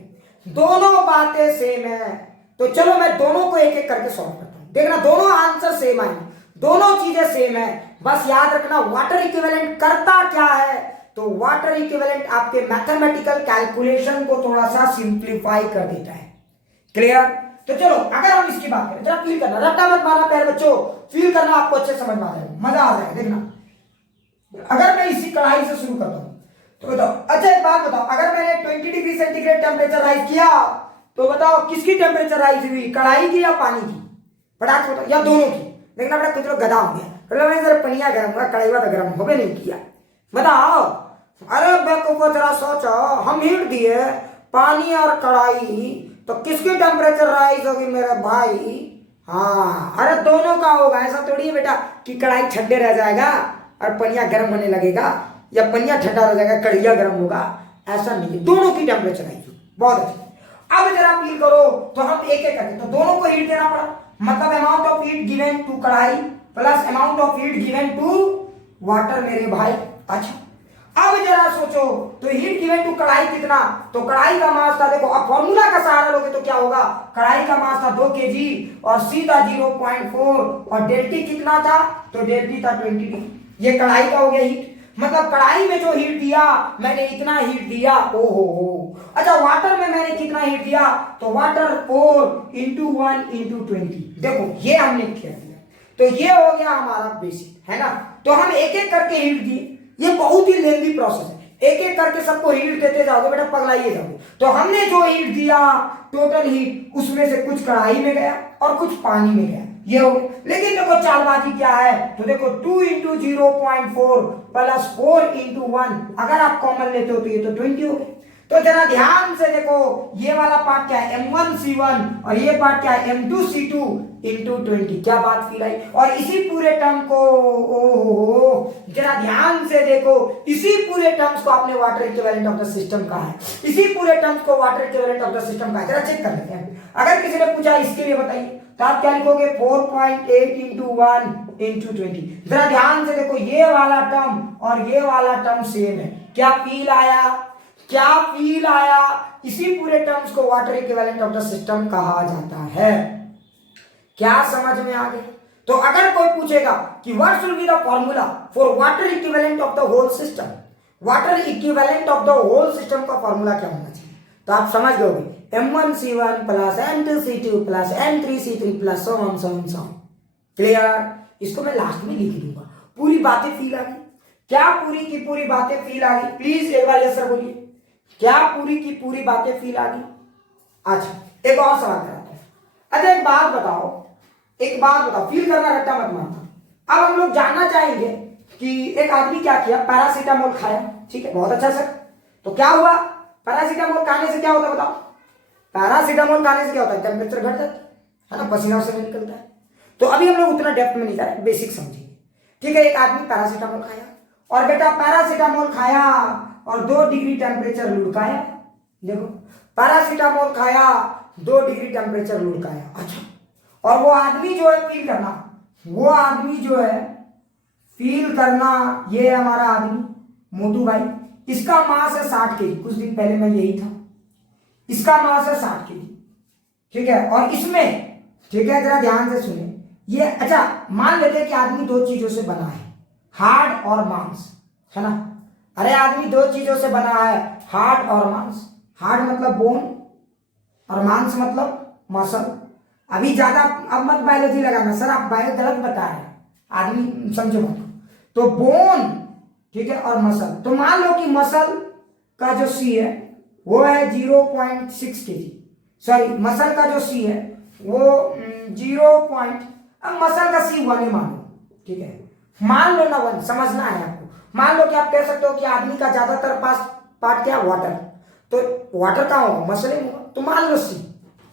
दोनों बातें सेम है। तो चलो मैं दोनों को एक एक करके सॉल्व करता हूं, देखना दोनों आंसर सेम आएंगे, दोनों चीजें सेम है। बस याद रखना वाटर इक्विवेलेंट करता क्या है, तो वाटर इक्विवेलेंट आपके मैथमेटिकल कैलकुलेशन को थोड़ा सा सिंप्लीफाई कर देता है। क्लियर? तो चलो अगर हम इसकी बात करें, जरा फील करना, रट्टा मत मारना प्यारे बच्चों, फील करना, आपको अच्छे समझ में आ जाएगा, मजा आ जाएगा। देखना अगर मैं इसी कढ़ाई से शुरू करता हूं तो बताओ, अच्छा एक बात बताओ, अगर मैंने 20 डिग्री सेंटीग्रेड टेम्परेचर राइज किया तो बताओ किसकी टेम्परेचर राइज हुई, कढ़ाई की या पानी की? फटाक से बताओ, या दोनों की? देखना बेटा कुछ लोग गधा हो गया, मैंने जरा पनिया गर्म हुआ, कढ़ाई वाला गर्म हो नहीं किया, बताओ। अरे बेवकूफो जरा सोचो, हम हीट दिए पानी और कढ़ाई, तो किसकी टेम्परेचर राइज होगी मेरे भाई? हाँ, अरे दोनों का होगा। ऐसा थोड़ी है बेटा कि कढ़ाई ठंडे रह जाएगा और पनिया गर्म होने लगेगा, या पनिया ठंडा रह जाएगा कढ़िया गर्म होगा, ऐसा नहीं है, दोनों की टेम्परेचर राइज होगी। बहुत अच्छा, अब जरा फील करो, तो हम एक एक करके, तो दोनों को हीट देना पड़ा, मतलब amount of heat given to कढ़ाई plus amount of heat given to water मेरे भाई। अच्छा अब जरा सोचो, तो हीट गिवन टू कढ़ाई कितना, तो कढ़ाई का मास था, देखो अब फॉर्मूला का सहारा लोगे तो क्या होगा, कढ़ाई का मास था 2 kg और सी था 0.4 और डेल्टी कितना था, तो डेल्टी था 20 डिग्री। ये कढ़ाई का हो गया हीट, मतलब कढ़ाई में जो हीट दिया मैंने इतना हीट दिया, ओ हो। अच्छा वाटर में मैंने कितना हीट दिया, तो वाटर 4 × 1 × 20, देखो ये हमने किया दिया, तो ये हो गया हमारा बेसिक, है ना। तो हम एक एक करके हीट दिए, ये बहुत ही लेंदी प्रोसेस है, एक एक करके सबको हीट देते जाओगे बेटा पगलाइए जाओगे। तो हमने जो हीट दिया टोटल हीट, उसमें से कुछ कढ़ाई में गया और कुछ पानी में गया, ये हो गया। लेकिन देखो चालबाजी क्या है, तो देखो 2 × 0.4 प्लस 4 × 1, अगर आप कॉमन लेते हो तो ये तो 20 हो गए। तो जरा ध्यान से देखो, ये वाला पार्ट क्या है, M1C1 और ये पार्ट क्या है, M2C2 × 20, क्या बात फील आई। और इसी पूरे टर्म को, ओहो जरा ध्यान से देखो, इसी पूरे टर्म्स को आपने water equivalent of the system कहा है, इसी पूरे टर्म्स को water equivalent of the system कहा है। जरा चेक कर लेते हैं, अगर किसी ने पूछा इसके लिए बताइए, तो आप क्या लिखोगे, 4.8 × 1 × 20। जरा ध्यान से देखो, ये वाला टर्म और ये वाला टर्म सेम है, क्या फील आया, क्या फील आया। इसी पूरे टर्म्स को water equivalent of the system कहा जाता है, क्या समझ में आ गया। तो अगर कोई पूछेगा कि what should be the formula for water equivalent of the whole system, water equivalent of the whole system का फॉर्मूला क्या होना चाहिए, तो आप समझ गए, M1C1 plus M2C2 plus M3C3 plus so on so on so on। Clear? इसको मैं लास्ट में लिख दूंगा। पूरी बातें फील आ गई क्या, पूरी की पूरी बातें फील आ गई? प्लीज एक बार यस सर बोलिए, क्या पूरी की पूरी बातें फील आ गई? अच्छा एक और सवाल कराते हैं। अच्छा एक बात बताओ, फील करना, रट्टा मत मारना। अब हम लोग जानना चाहेंगे कि एक आदमी क्या किया, पैरासीटामोल खाया, ठीक है बहुत अच्छा सर, तो क्या हुआ, पैरासीटामोल खाने से क्या होता है बताओ, पैरासीटामोल खाने से क्या होता है, टेम्परेचर घट जाता है ना, पसीना उससे निकलता है। तो अभी हम लोग उतना डेप्थ में नहीं जा रहे, बेसिक समझेंगे, ठीक है। एक आदमी पैरासीटामोल खाया, और बेटा पैरासीटामोल खाया और 2 डिग्री टेम्परेचर लुढ़काया, देखो पैरासीटामोल खाया 2 डिग्री टेम्परेचर लुढ़काया। अच्छा और वो आदमी जो है फील करना, वो आदमी जो है फील करना, ये है हमारा आदमी मोटू भाई, इसका मास है 60 kg, कुछ दिन पहले मैं यही था, इसका मास है 60 kg, ठीक है। और इसमें, ठीक है जरा ध्यान से सुने ये, अच्छा मान लेते हैं कि आदमी 2 चीजों से बना है, हार्ड और मांस, है ना। अरे आदमी 2 चीजों से बना है, हार्ड और मांस, हार्ड मतलब बोन और मांस मतलब मसल। अभी ज्यादा अब मत बायोलॉजी लगाना सर, आप बायो गलत बता रहे हैं, आदमी समझो मत। तो बोन, ठीक है, और मसल, तो मान लो कि मसल का जो सी है वो है 0.6 kg, सॉरी मसल का जो सी है वो 0. अब मसल का सी 1 है मान लो, ठीक है, मान लो ना 1, समझना है आपको। मान लो कि आप कह सकते हो कि आदमी का ज्यादातर पार्ट क्या, वाटर, तो वाटर कहाँ होगा, मसल ही होगा, तो मान लो सी,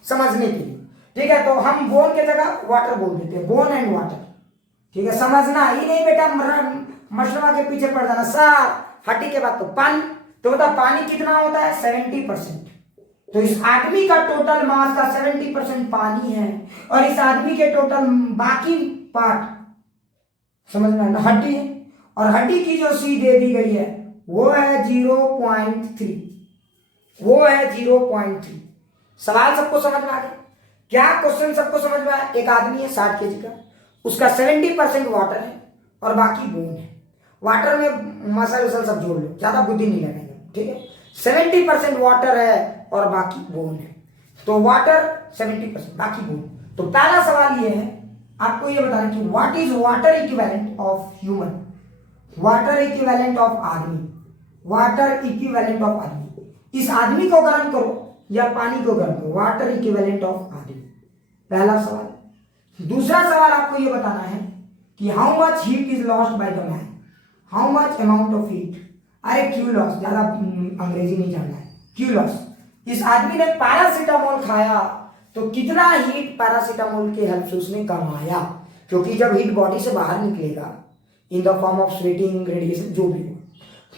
समझने के लिए, ठीक है। तो हम बोन के जगह वाटर बोल देते हैं, बोन एंड वाटर, ठीक है, समझना ही नहीं बेटा मशरूम के पीछे पड़ जाना सर, हड्डी के बाद तो पानी, तो बता पानी कितना होता है, 70%। तो इस आदमी का टोटल मास का 70% पानी है, और इस आदमी के टोटल बाकी पार्ट समझ में आना हड्डी है, और हड्डी की जो सी दे दी गई है वो है 0.3, वो है 0.3। सवाल सबको समझ में आ गया क्या, क्वेश्चन सबको समझ में आया। एक आदमी है 60 kg का, उसका 70% वाटर है और बाकी बोन है, वाटर में मसल उसल सब जोड़ लो, ज्यादा बुद्धि नहीं लगाएंगे, ठीक है। 70% वाटर है और बाकी बोन है, तो वाटर 70% बाकी बोन। तो पहला सवाल ये है आपको ये बताना कि what is water equivalent of human, water equivalent of आदमी, वाटर इक्विवेलेंट ऑफ आदमी। इस आदमी को गर्म करो या पानी को गर्म करो, वाटर इक्विवेलेंट ऑफ आदमी, पहला सवाल। दूसरा सवाल आपको ये बताना है कि how much heat is lost by the man, how much amount of heat, अरे क्यू लॉस, ज्यादा अंग्रेजी नहीं जानना है, क्यू लॉस। इस आदमी ने पैरासीटामोल खाया तो कितना हीट पैरासीटामोल के हेल्प से उसने कमाया, क्योंकि जब हीट बॉडी से बाहर निकलेगा in the form of sweating, radiation, जो भी हो,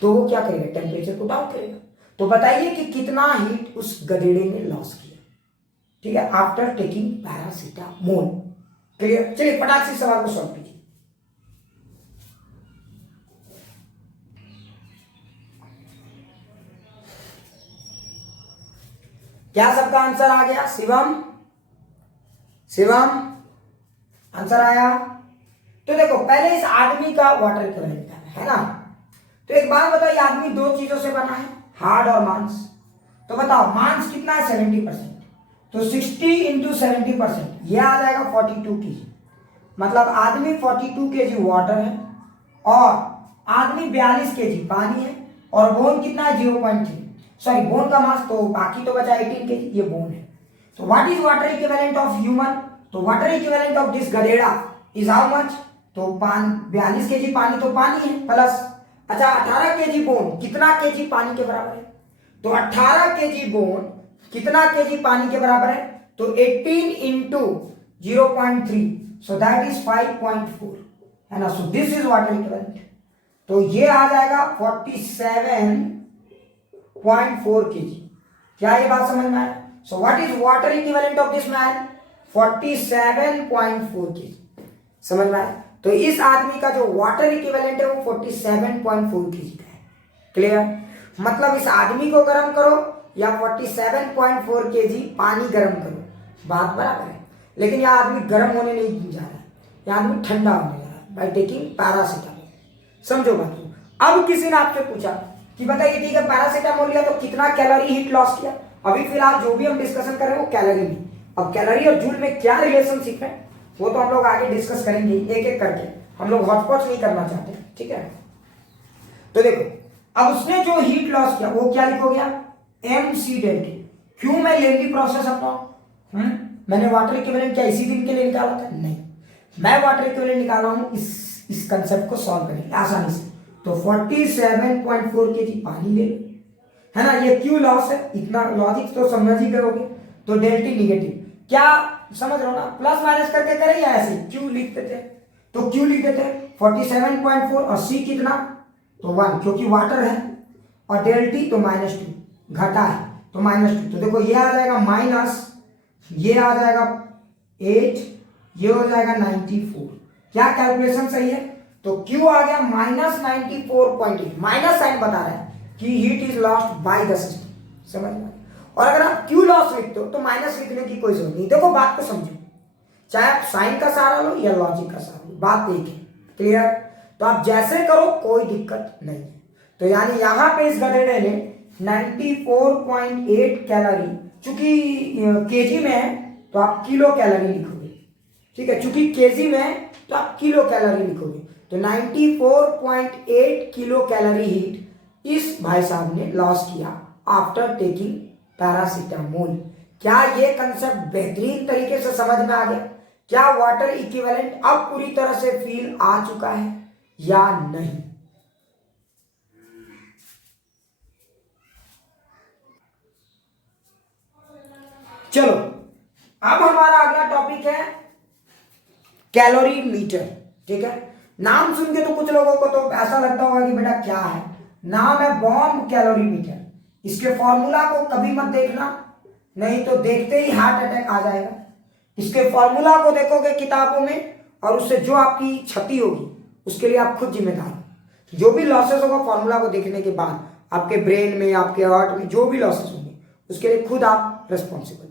तो वो क्या करेगा, टेम्परेचर को डाउन करेगा। तो बताइए कि कितना हीट उस गधेड़े ने लॉस किया, ठीक है, आफ्टर टेकिंग पैरासीटामोल। क्लियर? चलिए फटाक से सवाल को सॉल्व कीजिए। क्या सबका आंसर आ गया? शिवम, शिवम आंसर आया? तो देखो पहले इस आदमी का वाटर इक्विवेलेंट है ना। तो एक बात बताइए, आदमी दो चीजों से बना है, हार्ड और मांस। तो बताओ मांस कितना है? 70%। तो 60 इंटू 70%, यह आ जाएगा 42 kg। मतलब आदमी 42 kg वाटर है और आदमी 42 kg पानी है, और बोन कितना है? 0.3। सॉरी, बोन का मास, तो बाकी तो बचा 18 kg, ये बोन है। तो what is water equivalent of human? तो वाटर इक्विवेलेंट ऑफ दिस गधेड़ा इज हाउ मच? तो 42 kg पानी, तो पानी है, प्लस अच्छा 18 kg बोन, कितना kg पानी के बराबर है? तो 18 kg बोन कितना kg पानी के बराबर है? तो 18 इंटू 0.3, सो दैट इज 5.4, है ना। So this is water equivalent. तो ये आ जाएगा 47.4 kg। क्या ये बात समझ में आया? So what is water equivalent of this man? 47.4 kg। समझ में आया? तो इस आदमी का जो वाटर इक्विवेलेंट है वो 47.4 kg का है। क्लियर? मतलब इस आदमी को गर्म करो या 47.4 kg पानी गर्म करो, बात बराबर है। लेकिन यह आदमी गर्म होने नहीं जा रहा है, यह आदमी ठंडा होने जा रहा है बाय टेकिंग पैरासीटामोल। समझो बात को। अब किसी ने आपसे पूछा कि बताइए ठीक है पैरासीटामोल लिया तो कितना कैलोरी हीट लॉस किया। अभी फिलहाल जो भी हम डिस्कशन कर रहे हैं वो कैलोरी में। अब कैलोरी और जूल में क्या रिलेशनशिप है वो तो हम लोग आगे डिस्कस करेंगे एक एक करके, हम लोग हॉटपॉट नहीं करना चाहते, ठीक है। तो देखो अब उसने जो हीट लॉस किया वो क्या लिखोगे आप? MC डेल्टी। क्यों मैं लेंदी प्रोसेस अपनाऊं? मैंने वाटर इक्विवेलेंट क्या इसी दिन के लिए निकाला था? नहीं, मैं वाटर इक्विवेलेंट निकाल रहा हूं इस कंसेप्ट को सॉल्व करने के लिए आसानी से। तो 47.4 kg पानी ले लो, है ना। ये क्यू लॉस है, इतना लॉजिक तो समझ ही करोगे। तो डेल्टी निगेटिव, क्या समझ रहे हो ना, प्लस माइनस करके करें या ऐसे क्यू लिख देते हैं? तो क्यू लिख देते हैं 47.4 और सी कितना? तो 1, क्योंकि वाटर है, और डेल्टी तो -2, घटा है तो -2। तो देखो ये आ जाएगा माइनस, ये आ जाएगा 8, ये हो जाएगा 94। क्या कैलकुलेशन सही है? तो क्यू आ गया -94.8, माइनस साइन बता रहा है कि heat is lost by the system. समझ में? और अगर आप क्यू लॉस लिखते हो तो माइनस लिखने की कोई जरूरत नहीं। देखो बात को समझो, चाहे आप साइन का सहारा लो या लॉजिक का सहारा लो, बात एक है। क्लियर? तो आप जैसे करो कोई दिक्कत नहीं है। तो यानी यहां पे इस गधेड़े ने 94.8 कैलोरी, चूंकि केजी में है तो आप किलो कैलोरी लिखोगे, ठीक है। चूंकि केजी में है तो आप किलो कैलोरी लिखोगे। तो 94.8 किलो कैलोरी हीट इस भाई साहब ने लॉस किया आफ्टर टेकिंग पैरासीटामोल। क्या ये कंसेप्ट बेहतरीन तरीके से समझ में आ गया? क्या वाटर इक्विवेलेंट अब पूरी तरह से फील आ चुका है या नहीं? चलो अब हमारा अगला टॉपिक है कैलोरी मीटर, ठीक है। नाम सुन के तो कुछ लोगों को तो ऐसा लगता होगा कि बेटा क्या है, नाम है बॉम्ब कैलोरी मीटर। इसके फॉर्मूला को कभी मत देखना, नहीं तो देखते ही हार्ट अटैक आ जाएगा। इसके फॉर्मूला को देखोगे किताबों में और उससे जो आपकी क्षति होगी उसके लिए आप खुद जिम्मेदार हो। जो भी लॉसेस होगा फॉर्मूला को देखने के बाद आपके ब्रेन में, आपके हार्ट में जो भी लॉसेस होंगे उसके लिए खुद आप रिस्पॉन्सिबल हो।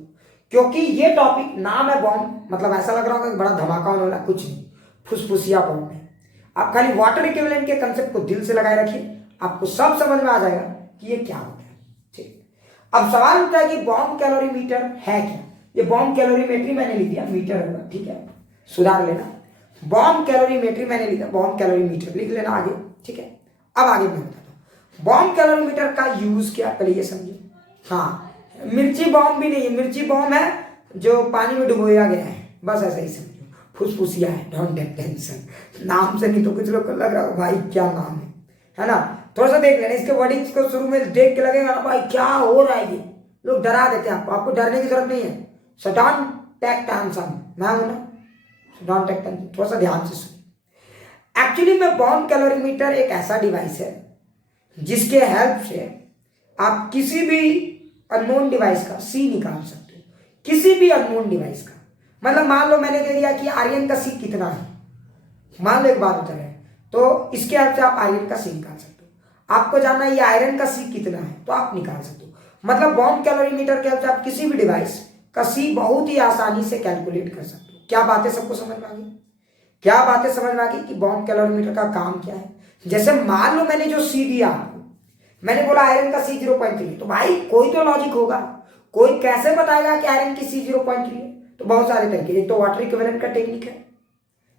क्योंकि ये टॉपिक नाम है बॉम्ब, मतलब ऐसा लग रहा होगा कि बड़ा धमाका होने वाला, कुछ नहीं, फुसफुसिया बॉम्ब है। आप खाली वाटर इक्विवेलेंट के कंसेप्ट को दिल से लगाए रखिए, आपको सब समझ में आ जाएगा कि ये क्या होता है। ठीक, अब सवाल उठता है कि बॉम्ब कैलोरीमीटर है क्या। ये बॉम्ब कैलोरीमेट्री मैंने लिख दिया, मीटर होगा, ठीक है, सुधार लेना। बॉम्ब कैलोरीमेट्री मैंने लिखा, बॉम्ब कैलोरीमीटर लिख लेना आगे। ठीक है, अब आगे मैं बताता हूँ बॉम्ब कैलोरीमीटर का यूज क्या, पहले ये समझिए। हाँ, मिर्ची बॉम्ब भी नहीं है, मिर्ची बॉम्ब है जो पानी में डुबोया गया है, बस ऐसा ही समझो, फुसफुसिया है, डोंट टेक टेंशन। नाम से नहीं तो कुछ लोग को लग रहा हो भाई क्या नाम है ना। थोड़ा सा देख लेना इसके वर्डिंग्स को, शुरू में देख के लगेगा ना भाई क्या हो रहा है, ये लोग डरा देते हैं आपको, आपको डरने की जरूरत नहीं है। सो डोंट टेक टेंशन, मैं हूं ना, डोंट टेक टेंशन, थोड़ा सा ध्यान से सुनिए। एक्चुअली में बॉम्ब कैलोरीमीटर एक ऐसा डिवाइस है जिसके हेल्प से आप किसी भी अननोन डिवाइस का सी निकाल सकते हो, किसी भी अननोन डिवाइस का। मतलब मान लो मैंने दे दिया कि आर्यन का सी कितना है, मान लो एक बात बता रहे हैं, तो इसके हेल्प से आप आर्यन का सी निकाल सकते हो। आपको जानना है ये आयरन का सी कितना है, तो आप निकाल सकते हो। मतलब बॉम्ब कैलोरीमीटर के हेल्प से आप किसी भी डिवाइस का सी बहुत ही आसानी से कैलकुलेट कर सकते हो। क्या बातें सबको समझ में आ गई? क्या बातें समझ में आ गई कि बॉम्ब कैलोरीमीटर का काम क्या है? जैसे मान लो मैंने जो सी दिया आपको, मैंने बोला आयरन का सी 0.3, तो भाई कोई तो लॉजिक होगा, कोई कैसे बताएगा कि आयरन की सी 0.3 है? तो बहुत सारे तरीके, एक तो वाटर इक्विवेलेंट का टेक्निक है,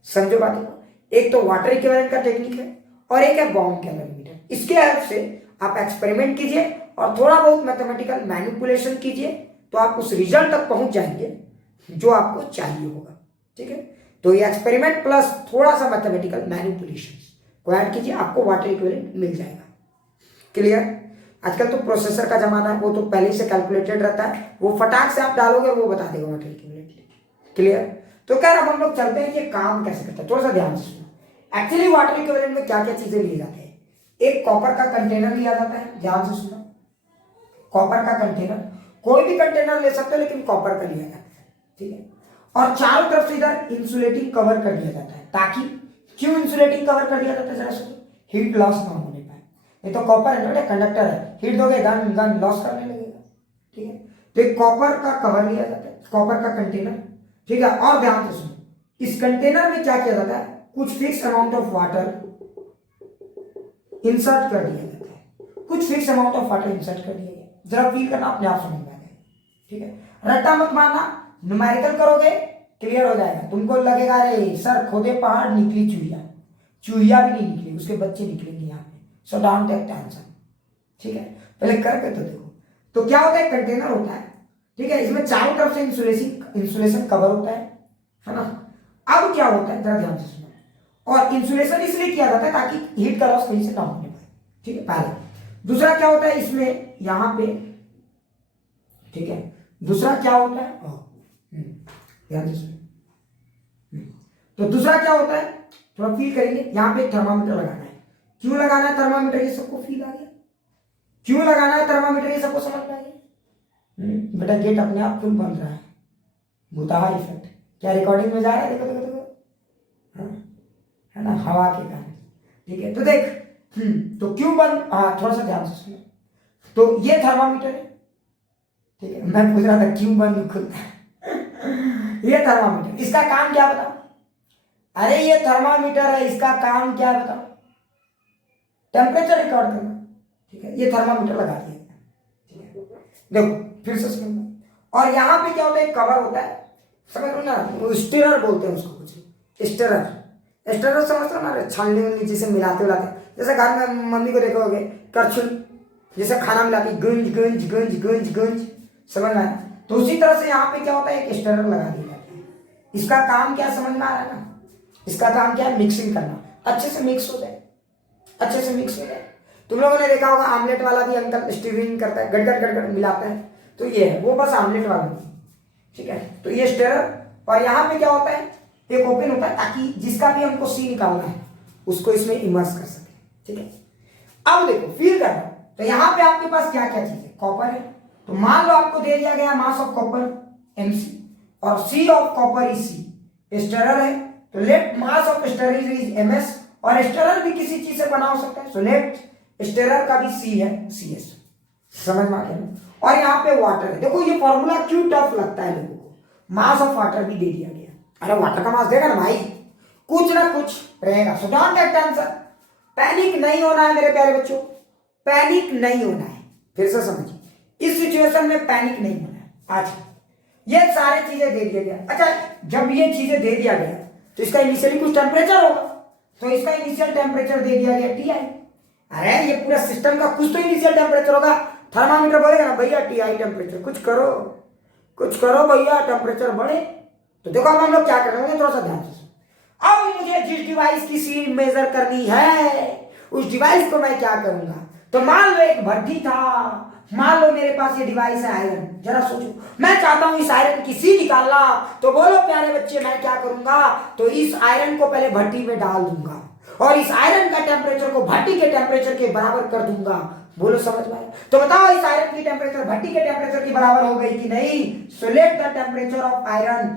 समझो बात को, एक तो वाटर इक्विवेलेंट का टेक्निक है और एक है बॉम्ब कैलोरीमीटर। इसके हेल्प से आप एक्सपेरिमेंट कीजिए और थोड़ा बहुत मैथमेटिकल मैनिपुलेशन कीजिए, तो आप उस रिजल्ट तक पहुंच जाएंगे जो आपको चाहिए होगा। ठीक है, तो ये एक्सपेरिमेंट प्लस थोड़ा सा मैथमेटिकल मैनिपुलेशन को ऐड कीजिए, आपको वाटर इक्विवेलेंट मिल जाएगा। क्लियर? आजकल तो प्रोसेसर का जमाना है, वो तो पहले से कैलकुलेटेड रहता है, वो फटाक से आप डालोगे वो बता देगा वाटर इक्विवेलेंट। क्लियर? तो क्या हम लोग चलते हैं ये काम कैसे करता है, थोड़ा सा ध्यान से सुनो। एक्चुअली वाटर इक्विवेलेंट में क्या क्या चीजें ली जाती है? एक कॉपर का कंटेनर लिया जाता है, ध्यान से सुनो, कॉपर का कंटेनर, कोई भी कंटेनर ले सकते हो लेकिन कॉपर का लिया जाता है। ठीक है, और चारों तरफ से इधर इंसुलेटिंग कवर कर दिया जाता है, ताकि, क्यों इंसुलेटिंग कवर कर दिया जाता है जरा सुनो, हीट लॉस ना होने पाए। ये तो कॉपर है ना, कंडक्टर है, हीट दोगे गन गन लॉस करने लगेगा। ठीक है, तो एक कॉपर का कवर लिया जाता है, कॉपर का कंटेनर। ठीक है, और ध्यान से सुनो, इस कंटेनर में क्या किया जाता है, कुछ fix amount of water insert कर दिया जाता है, कुछ fix amount of water insert कर दिया गया। जरा फील करना, अपने आप समझ में आ जाएगा। ठीक है, रट्टा मत मारना, न्यूमेरिकल करोगे क्लियर हो जाएगा। तुमको लगेगा अरे सर खोदे पहाड़ निकली चूहिया, चूहिया भी नहीं निकली, उसके बच्चे निकलेंगे यहाँ पे। So don't take tension. ठीक है, पहले करके तो देखो। तो क्या होता है, कंटेनर होता है, ठीक है, इसमें चारों तरफ से इंसुलेशन कवर होता है ना। अब क्या होता है, जरा ध्यान से सुनो, और इंसुलेशन इसलिए किया जाता है ताकि हीट का लॉस कहीं से ना होने पाए। ठीक है, पहले। दूसरा क्या होता है इसमें, यहां पे, ठीक है, दूसरा क्या होता है, ध्यान से सुनो। तो दूसरा क्या होता है, थोड़ा फील करेंगे, यहां पे थर्मामीटर लगाना है। क्यों लगाना है थर्मामीटर, ये सबको फील आ गया? क्यों लगाना है थर्मामीटर, ये सबको समझ में आ गया? बेटा गेट अपने आप क्यों बन रहा है, भूताहा इफेक्ट, क्या रिकॉर्डिंग में जा रहा है, देखो देखो देखो, है ना, हवा के कारण। ठीक है, तो देख, तो क्यों बंद, थोड़ा सा ध्यान से सुनो। तो ये थर्मामीटर है, ठीक है, मैं पूछ रहा था क्यों बंद खुलता है ये थर्मामीटर, इसका काम क्या बताओ? अरे ये थर्मामीटर है, इसका काम क्या है बताओ? टेम्परेचर रिकॉर्ड करना। ठीक है, ये थर्मामीटर लगा दिया गया। ठीक है, देखो फिर से सुनो, और यहां पे क्या होता है, कवर होता है, समझ लो ना, स्टिरर बोलते हैं उसको, कुछ स्टिरर, स्टिरर समझते हो ना, छाननी उननी जिसे मिलाते उलाते, जैसे घर में मम्मी को देखोगे करछुल, जैसे खाना मिलाती गुंज गुंज गुंज गुंज गुंज, समझ में आया? तो उसी तरह से यहाँ पे क्या होता है, एक स्टिरर लगा दिया जाता है। इसका काम क्या समझ में आ रहा है ना? इसका काम क्या है, मिक्सिंग करना, अच्छे से मिक्स हो जाए, अच्छे से मिक्स हो जाए। तुम लोगों ने देखा होगा आमलेट वाला भी अंकल स्टीरिंग करता है, गड़गड़ गड़गड़ मिलाता है, तो ये है वो, बस आमलेट वाला नहीं। ठीक है, तो ये स्टिरर, और यहाँ पे क्या होता है, एक ओपन होता है ताकि जिसका भी हमको सी निकालना है उसको इसमें इमर्स कर सके। ठीक है, अब देखो फील करना, तो यहाँ पे आपके पास क्या क्या चीज है, कॉपर है, तो मान लो आपको दे दिया गया मास ऑफ कॉपर mc और C of copper is C, stirrer है, तो let mass of stirrer is ms, और स्टिरर भी किसी चीज से बना हो सकता है, सो लेट स्टिरर का भी सी है cs, समझ में आ गया? और यहाँ पे वाटर है, देखो ये फॉर्मूला क्यों टफ लगता है लोगों को, मास ऑफ वाटर भी दे दिया गया। अरे वाटर का मास देगा ना भाई, कुछ ना कुछ रहेगा। So don't take tension, panic नहीं होना है मेरे प्यारे बच्चों, पैनिक नहीं होना है। फिर से समझिए, इस सिचुएशन में पैनिक नहीं होना है। अच्छा, ये सारी चीजें दे दिया गया। अच्छा, जब ये चीजें दे दिया गया तो इसका इनिशियली कुछ टेम्परेचर होगा, तो इसका इनिशियल टेम्परेचर दे दिया गया टी आई। अरे ये पूरा सिस्टम का कुछ तो इनिशियल टेम्परेचर होगा। थर्मामीटर बोलेगा ना भैया टी आई टेम्परेचर, कुछ करो भैया टेम्परेचर बढ़े। तो देखो अब हम लोग क्या कर रहे हैं, थोड़ा सा ध्यान से। अब मुझे जिस डिवाइस की सी मेजर करनी है उस डिवाइस को मैं क्या करूंगा, तो मान लो एक भट्टी था, मान लो मेरे पास ये डिवाइस है आयरन। जरा सोचो, मैं चाहता हूं इस आयरन की सी निकालना, तो बोलो प्यारे बच्चे मैं क्या करूंगा, तो इस आयरन को पहले भट्टी में डाल दूंगा और इस आयरन का टेम्परेचर को भट्टी के टेम्परेचर के बराबर कर दूंगा। बोलो समझ में आया? तो बताओ इस आयरन की टेम्परेचर भट्टी के टेम्परेचर के बराबर हो गई कि नहीं? So let the temperature of iron,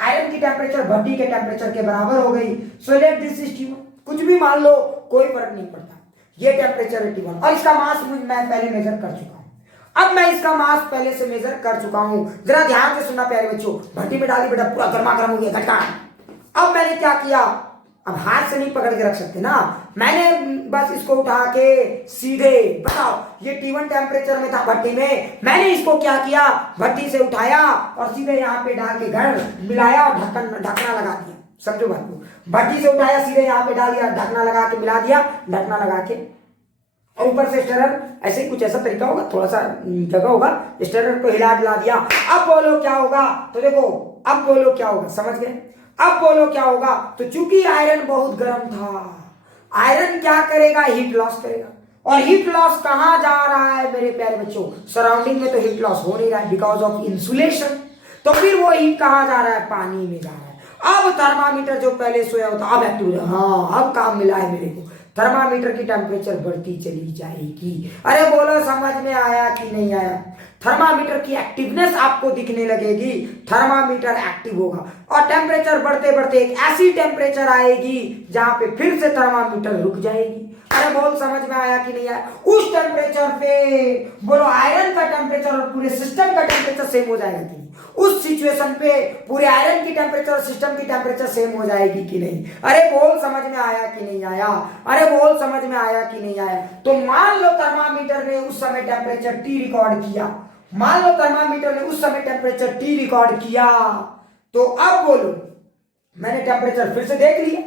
iron की टेम्परेचर भट्टी के टेम्परेचर के बराबर हो गई। So let this is T1, कुछ भी मान लो कोई फर्क नहीं पड़ता, ये टेम्परेचर है T1 और इसका मास मैं पहले मेजर कर चुका हूं। अब मैं इसका मास पहले से मेजर कर चुका हूं, जरा ध्यान से सुनना प्यारे बच्चों। भट्टी में डाली बेटा, पूरा गर्मा गर्म हो गया घटका। अब मैंने क्या किया, अब हाथ से नहीं पकड़ के रख सकते ना, मैंने बस इसको उठा के सीधे, बताओ ये T1 टेम्परेचर में था भट्टी में, मैंने इसको क्या किया, भट्टी से उठाया और सीधे यहाँ पे डाल के घर मिलाया, ढकना लगा दिया। समझो बात को, भट्टी से उठाया सीधे यहाँ पे डाल दिया, ढकना लगा के मिला दिया, ढकना लगा के, और ऊपर से स्टेरर, ऐसे ही कुछ ऐसा तरीका होगा, थोड़ा सा जगह होगा, स्टेरर को हिला दिला दिया। अब बोलो क्या होगा, तो देखो अब बोलो क्या होगा, समझ गए? अब बोलो क्या होगा, तो चूंकि आयरन बहुत गर्म था, आयरन क्या करेगा, हीट लॉस करेगा। और हीट लॉस कहां जा रहा है मेरे प्यारे बच्चों, सराउंडिंग में तो हीट लॉस हो नहीं रहा है बिकॉज ऑफ इंसुलेशन। तो फिर वो हीट कहां जा रहा है, पानी में जा रहा है। अब थर्मामीटर जो पहले सोया होता अब एक्टिव हो जाएगा। हाँ अब काम मिला है मेरे को, थर्मामीटर की टेम्परेचर बढ़ती चली जाएगी। अरे बोलो समझ में आया कि नहीं आया? थर्मामीटर की एक्टिवनेस आपको दिखने लगेगी, थर्मामीटर एक्टिव होगा और टेम्परेचर बढ़ते बढ़ते एक ऐसी टेम्परेचर आएगी जहां पे फिर से थर्मामीटर रुक जाएगी। अरे बोल समझ में आया कि नहीं आया? उस टेम्परेचर पे बोलो आयरन का टेम्परेचर और पूरे सिस्टम का टेम्परेचर सेम हो जाएगा कि नहीं? उस सिचुएशन पे पूरे आयरन की टेम्परेचर और सिस्टम की टेम्परेचर सेम हो जाएगी कि नहीं? अरे बोल समझ में आया कि नहीं आया? अरे बोल समझ में आया कि नहीं आया? तो मान लो थर्मामीटर ने उस समय टेम्परेचर T रिकॉर्ड किया, मान लो थर्मामीटर ने उस समय टेम्परेचर T रिकॉर्ड किया, तो अब बोलो मैंने टेम्परेचर फिर से देख लिया,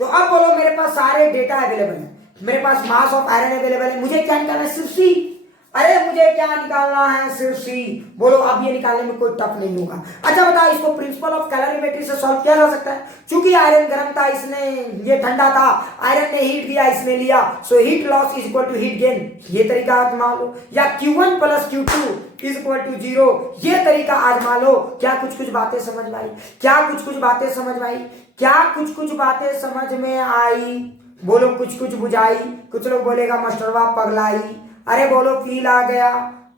तो अब बोलो मेरे पास सारे डेटा अवेलेबल है, मेरे पास मास ऑफ आयरन अवेलेबल है, मुझे क्या निकालना है, सिर्फ सी। अरे मुझे क्या निकालना है, सिर्फ सी। बोलो अब ये निकालने में कोई टफ नहीं होगा। अच्छा बताओ, इसको प्रिंसिपल ऑफ कैलोरीमेट्री से सॉल्व किया जा सकता है। क्योंकि आयरन गर्म था, इसने, ये ठंडा था, आयरन ने हीट दिया, इसने लिया, so heat loss is equal to heat gain, ये तरीका आजमा लो, या Q1 plus Q2 is equal to 0, ये तरीका आजमा लो। क्या कुछ कुछ बातें समझ में आई? क्या कुछ कुछ बातें समझ में आई? क्या कुछ कुछ बातें समझ में आई? बोलो कुछ कुछ बुझाई। कुछ लोग बोलेगा मास्टरवा पगलाई। अरे बोलो फील आ गया?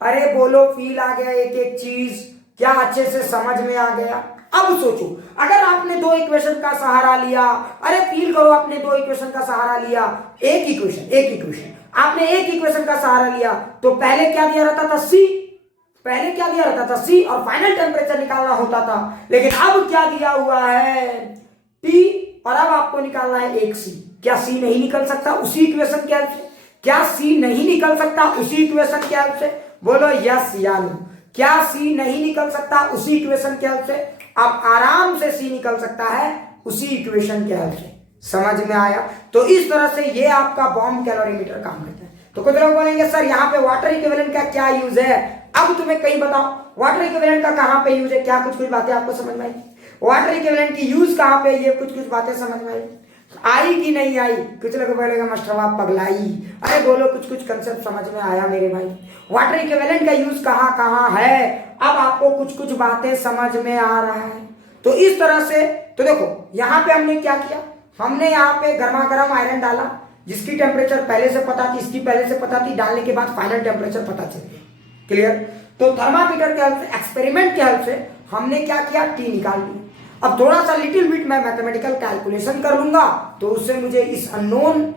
अरे बोलो फील आ गया? एक एक चीज क्या अच्छे से समझ में आ गया? अब सोचो, अगर आपने दो इक्वेशन का सहारा लिया, अरे फील करो, आपने दो इक्वेशन का सहारा लिया, एक इक्वेशन आपने एक इक्वेशन का सहारा लिया, तो पहले क्या दिया रहता था, सी, पहले क्या दिया रहता था, सी, और फाइनल टेम्परेचर निकालना होता था। लेकिन अब क्या दिया हुआ है, टी, और अब आपको निकालना है एक सी। क्या सी नहीं निकल सकता उसी इक्वेशन के हेल्प से? क्या सी नहीं निकल सकता उसी इक्वेशन के हेल्प से? बोलो यस या नो। क्या सी नहीं निकल सकता उसी इक्वेशन के हेल्प से? आप आराम से सी निकल सकता है उसी इक्वेशन के हेल्प से। समझ में आया? तो इस तरह से ये आपका बॉम्ब कैलोरीमीटर काम करता है। तो कुछ लोग बोलेंगे सर यहाँ पे वाटर इक्विवेलेंट का क्या यूज है? अब तुम्हें कहीं बताओ वाटर इक्विवेलेंट का कहाँ पे यूज है? क्या कुछ कुछ बातें आपको समझ में आई? वाटर इक्विवेलेंट की यूज कहाँ पे? ये कुछ कुछ बातें समझ में आई कि नहीं आई? कुछ लोग बोलेगा मास्टर आप पगलाई। अरे बोलो कुछ कुछ कंसेप्ट समझ में आया मेरे भाई? वाटर इक्विवेलेंट का यूज कहाँ कहाँ है, अब आपको कुछ कुछ बातें समझ में आ रहा है। तो इस तरह से, तो देखो यहाँ पे हमने क्या किया, हमने यहाँ पे गर्मा गर्म आयरन डाला, जिसकी टेम्परेचर पहले से पता थी, इसकी पहले से पता थी, डालने के बाद फाइनल टेम्परेचर पता चल गया। क्लियर? तो थर्मामीटर के हेल्प से, एक्सपेरिमेंट के हेल्प से हमने क्या किया, टी निकाल लिया। अब थोड़ा सा लिटिल बिट मैं मैथमेटिकल कैलकुलेशन कर लूंगा, तो उससे मुझे इस अननोन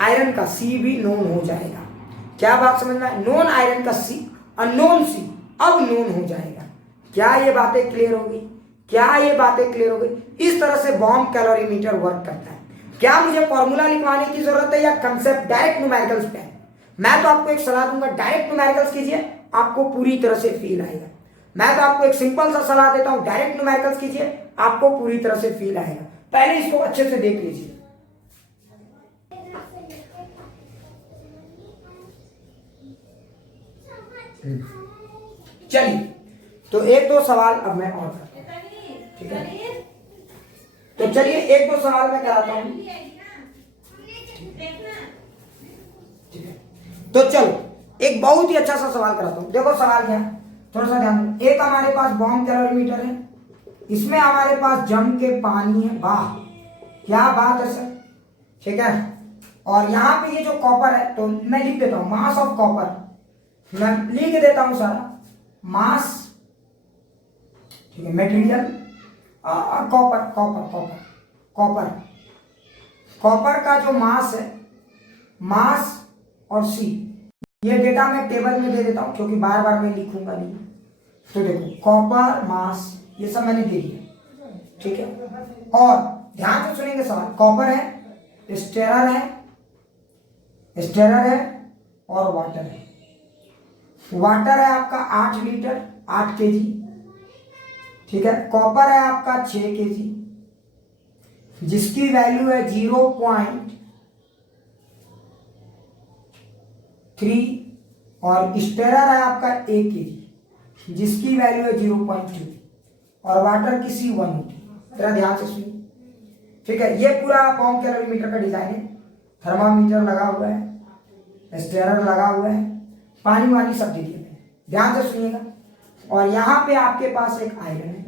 आयरन का सी भी नोन हो जाएगा। क्या बात समझ में आए? नोन आयरन का सी, अननोन सी अब नोन हो जाएगा। क्या ये बातें क्लियर होगी? क्या ये बातें क्लियर हो गई? इस तरह से बॉम्ब कैलोरीमीटर वर्क करता है। क्या मुझे फॉर्मूला लिखवाने की जरूरत है या कंसेप्ट डायरेक्ट न्यूमेरिकल्स पे है? मैं तो आपको एक सलाह दूंगा, डायरेक्ट न्यूमेरिकल्स कीजिए, आपको पूरी तरह से फील आएगा। मैं तो आपको एक सिंपल सा सलाह देता हूं, डायरेक्ट न्यूमेरिकल्स कीजिए, आपको पूरी तरह से फील आएगा। पहले इसको अच्छे से देख लीजिए। चलिए, तो एक दो सवाल अब मैं और करता हूं, ठीक है? तो चलिए एक दो सवाल मैं कराता हूं, ठीक है? तो चलो एक बहुत ही अच्छा सा सवाल कराता हूं। देखो सवाल क्या है, थोड़ा सा ध्यान दो। एक हमारे पास बॉम्ब कैलोरीमीटर है, इसमें हमारे पास जम के पानी है। वाह, क्या बात है सर, ठीक है? और यहाँ पे ये जो कॉपर है, तो मैं लिख देता हूं मास ऑफ कॉपर, मैं लिख देता हूं सारा मास, ठीक है? Material copper copper copper copper copper का जो मास है, मास और सी, ये डेटा मैं टेबल में दे देता हूं क्योंकि बार बार मैं लिखूंगा नहीं। तो देखो कॉपर मास ये सब मैंने दे दिया, ठीक है? और ध्यान से सुनेंगे सवाल। कॉपर है, स्टेरर है और वाटर है। वाटर है आपका 8 लीटर, 8 केजी, ठीक है? कॉपर है आपका 6 केजी, जिसकी वैल्यू है 0.3, और स्टेरर है आपका 1 केजी, जिसकी वैल्यू है 0.2, और वाटर की C1 होती है। जरा ध्यान से सुनिए, ठीक है? ये पूरा बॉम्ब कैलोरीमीटर का डिजाइन है। थर्मामीटर लगा हुआ है, स्टेरर लगा हुआ है, पानी वानी सब दे दिया मैंने, ध्यान से सुनिएगा। और यहां पे आपके पास एक आयरन है,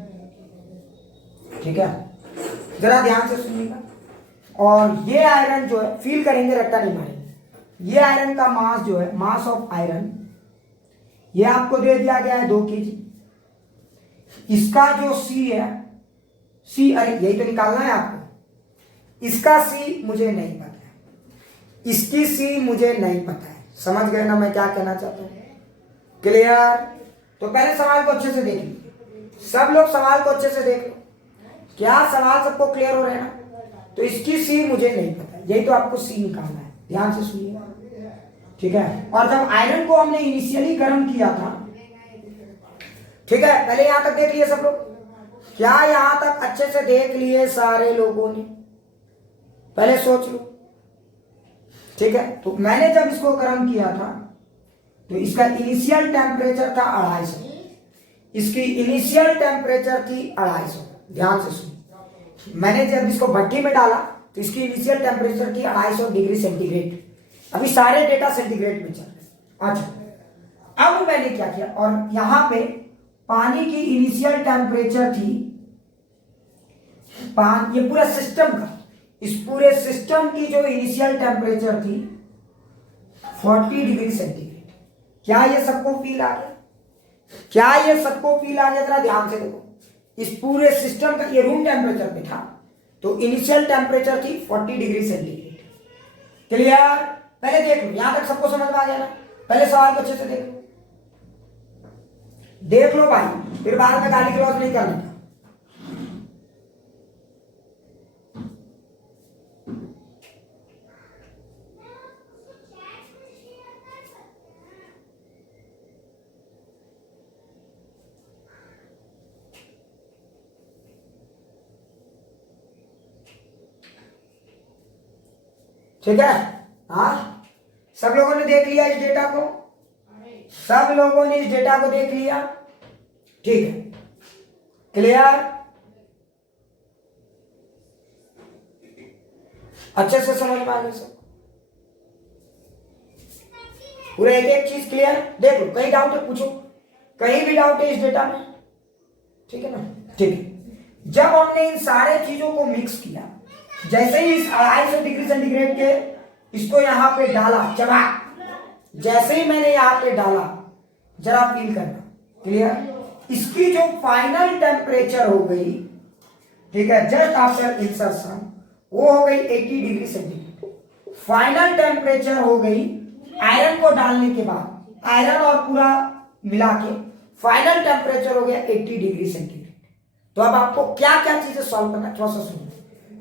ठीक है? जरा ध्यान से सुनिएगा। और ये आयरन जो है, फील करेंगे, रट्टा नहीं मारेंगे। ये आयरन का मास जो है, मास ऑफ आयरन, ये आपको दे दिया गया है 2 केजी। इसका जो सी है, सी, अरे यही तो निकालना है आपको। इसका सी मुझे नहीं पता है, इसकी सी मुझे नहीं पता है। समझ गए ना मैं क्या कहना चाहता हूं? क्लियर? तो पहले सवाल को अच्छे से देख लीजिए, सब लोग सवाल को अच्छे से देख लो। क्या सवाल सबको क्लियर हो रहे हैं ना? तो इसकी सी मुझे नहीं पता, यही तो आपको सी निकालना है, ध्यान से सुनिए, ठीक है? और जब आयरन को हमने इनिशियली गर्म किया था, ठीक है? पहले यहां तक देख लिए सब लोग? क्या यहां तक अच्छे से देख लिए सारे लोगों ने? पहले सोच लो, ठीक है? तो मैंने जब इसको गर्म किया था, तो इसका इनिशियल टेम्परेचर था 250, इसकी इनिशियल टेम्परेचर थी 250। ध्यान से सुनिए, मैंने जब इसको भट्टी में डाला तो इसकी इनिशियल टेम्परेचर थी 250 डिग्री सेंटीग्रेड। अभी सारे डेटा सेंटीग्रेड में चल रहे। अच्छा, अब मैंने क्या किया, और यहां पे पानी की इनिशियल टेम्परेचर थी, ये पूरा सिस्टम का, इस पूरे सिस्टम की जो इनिशियल टेम्परेचर थी 40 डिग्री सेंटीग्रेड। क्या ये सबको फील आ गया? क्या ये सबको फील आ गया? जरा ध्यान से देखो, इस पूरे सिस्टम का ये रूम टेम्परेचर पे था, तो इनिशियल टेम्परेचर थी 40 डिग्री सेंटीग्रेड। क्लियर? पहले देख लो, यहां तक सबको समझ में आ गया ना? पहले सवाल को अच्छे से देख लो भाई, फिर बाद में गाली गलौज नहीं करने का। ठीक है? हाँ, सब लोगों ने देख लिया इस डेटा को? सब लोगों ने इस डेटा को देख लिया? ठीक है, क्लियर? अच्छे से समझ में आ गया सब? पूरे एक एक चीज क्लियर? देख लो, कहीं डाउट है पूछो, कहीं भी डाउट है इस डेटा में? ठीक है ना? ठीक है। जब हमने इन सारे चीजों को मिक्स किया, जैसे ही इस 250 डिग्री सेंटीग्रेड के इसको यहां पे डाला, चबा, जैसे ही मैंने यहां पे डाला, जरा फील करना, क्लियर? इसकी जो फाइनल टेम्परेचर हो गई, ठीक है, जस्ट आफ्टर इंसर्शन, वो हो गई 80 डिग्री सेंटीग्रेड। फाइनल टेम्परेचर हो गई आयरन को डालने के बाद, आयरन और पूरा मिला के फाइनल टेम्परेचर हो गया 80 डिग्री सेंटीग्रेड। तो अब आपको क्या क्या चीजें सॉल्व करना है थोड़ा सा सुनिए।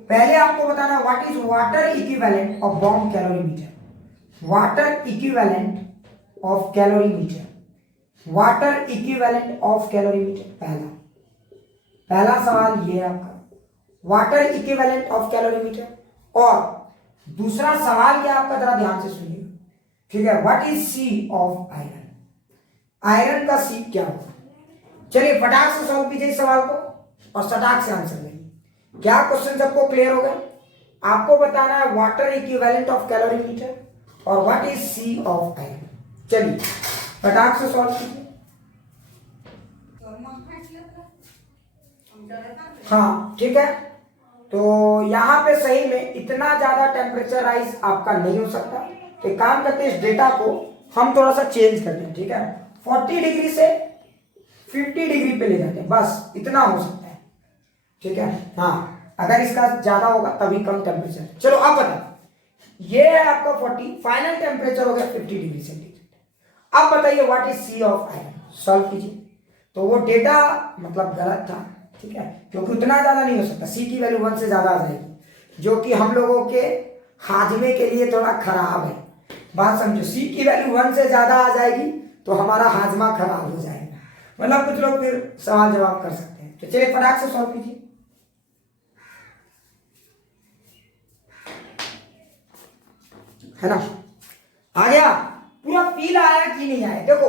पहले आपको बताना है what is water equivalent of bomb calorimeter. Water equivalent of calorimeter, water equivalent of calorimeter. पहला सवाल ये है आपका, वाटर इक्विवेलेंट ऑफ कैलोरीमीटर। और दूसरा सवाल क्या आपका, जरा ध्यान से सुनिए, ठीक है। What is C of iron, iron का सी क्या होगा। चलिए फटाक से सॉल्व कीजिए इस सवाल को और फटाक से आंसर देंगे। क्या क्वेश्चन सबको क्लियर हो गए। आपको बताना है वाटर इक्विवेलेंट ऑफ कैलोरीमीटर और what is C of iron. चलिए फटाक से सॉल्व कीजिए। हाँ ठीक है, तो यहां पे सही में इतना ज्यादा टेम्परेचर राइज आपका नहीं हो सकता, तो काम करते हैं इस डेटा को हम थोड़ा सा चेंज करते हैं, ठीक है। 40 डिग्री से 50 डिग्री पे ले जाते हैं, बस इतना हो सकता है, ठीक है। हाँ अगर इसका ज्यादा होगा तभी कम टेम्परेचर। चलो अब बताओ, ये है आपका 40, फाइनल टेम्परेचर हो गया 50 डिग्री सेंटीग्रेड। अब बताइए what is C of iron, solve कीजिए। तो वो डेटा मतलब गलत था, ठीक है, क्योंकि उतना ज्यादा नहीं हो सकता, सी की वैल्यू 1 से ज्यादा आ जाएगी, जो कि हम लोगों के हाजमे के लिए थोड़ा खराब है। बात समझो, सी की वैल्यू 1 से ज्यादा आ जाएगी तो हमारा हाजमा खराब हो जाएगा। मतलब कुछ लोग फिर सवाल जवाब कर सकते हैं। तो चलिए फटाक से सॉल्व कीजिए। है ना, आ गया, पूरा फील आया कि नहीं आया। देखो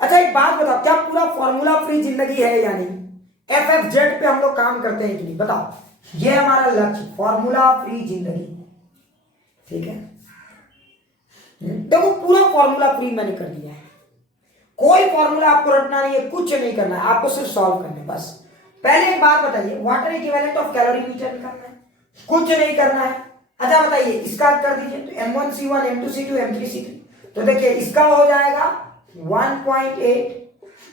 अच्छा एक बात बताओ, क्या पूरा फॉर्मूला फ्री जिंदगी है या नहीं। FFZ पे हम लोग काम करते हैं कि नहीं, बताओ। ये हमारा लक्ष्य, फॉर्मूला फ्री जिंदगी, ठीक है। देखो पूरा फॉर्मूला फ्री मैंने कर दिया है, कोई फॉर्मूला आपको रटना नहीं है, कुछ नहीं करना है, आपको सिर्फ सॉल्व करना है बस। पहले एक बात बताइए, वाटर इक्विवेलेंट ऑफ कैलोरीमीटर निकालना है, कुछ नहीं करना है। अच्छा बताइए इसका कर दीजिए, तो M1C1 M2C2 M3C3, तो देखिए इसका हो जाएगा 1.8,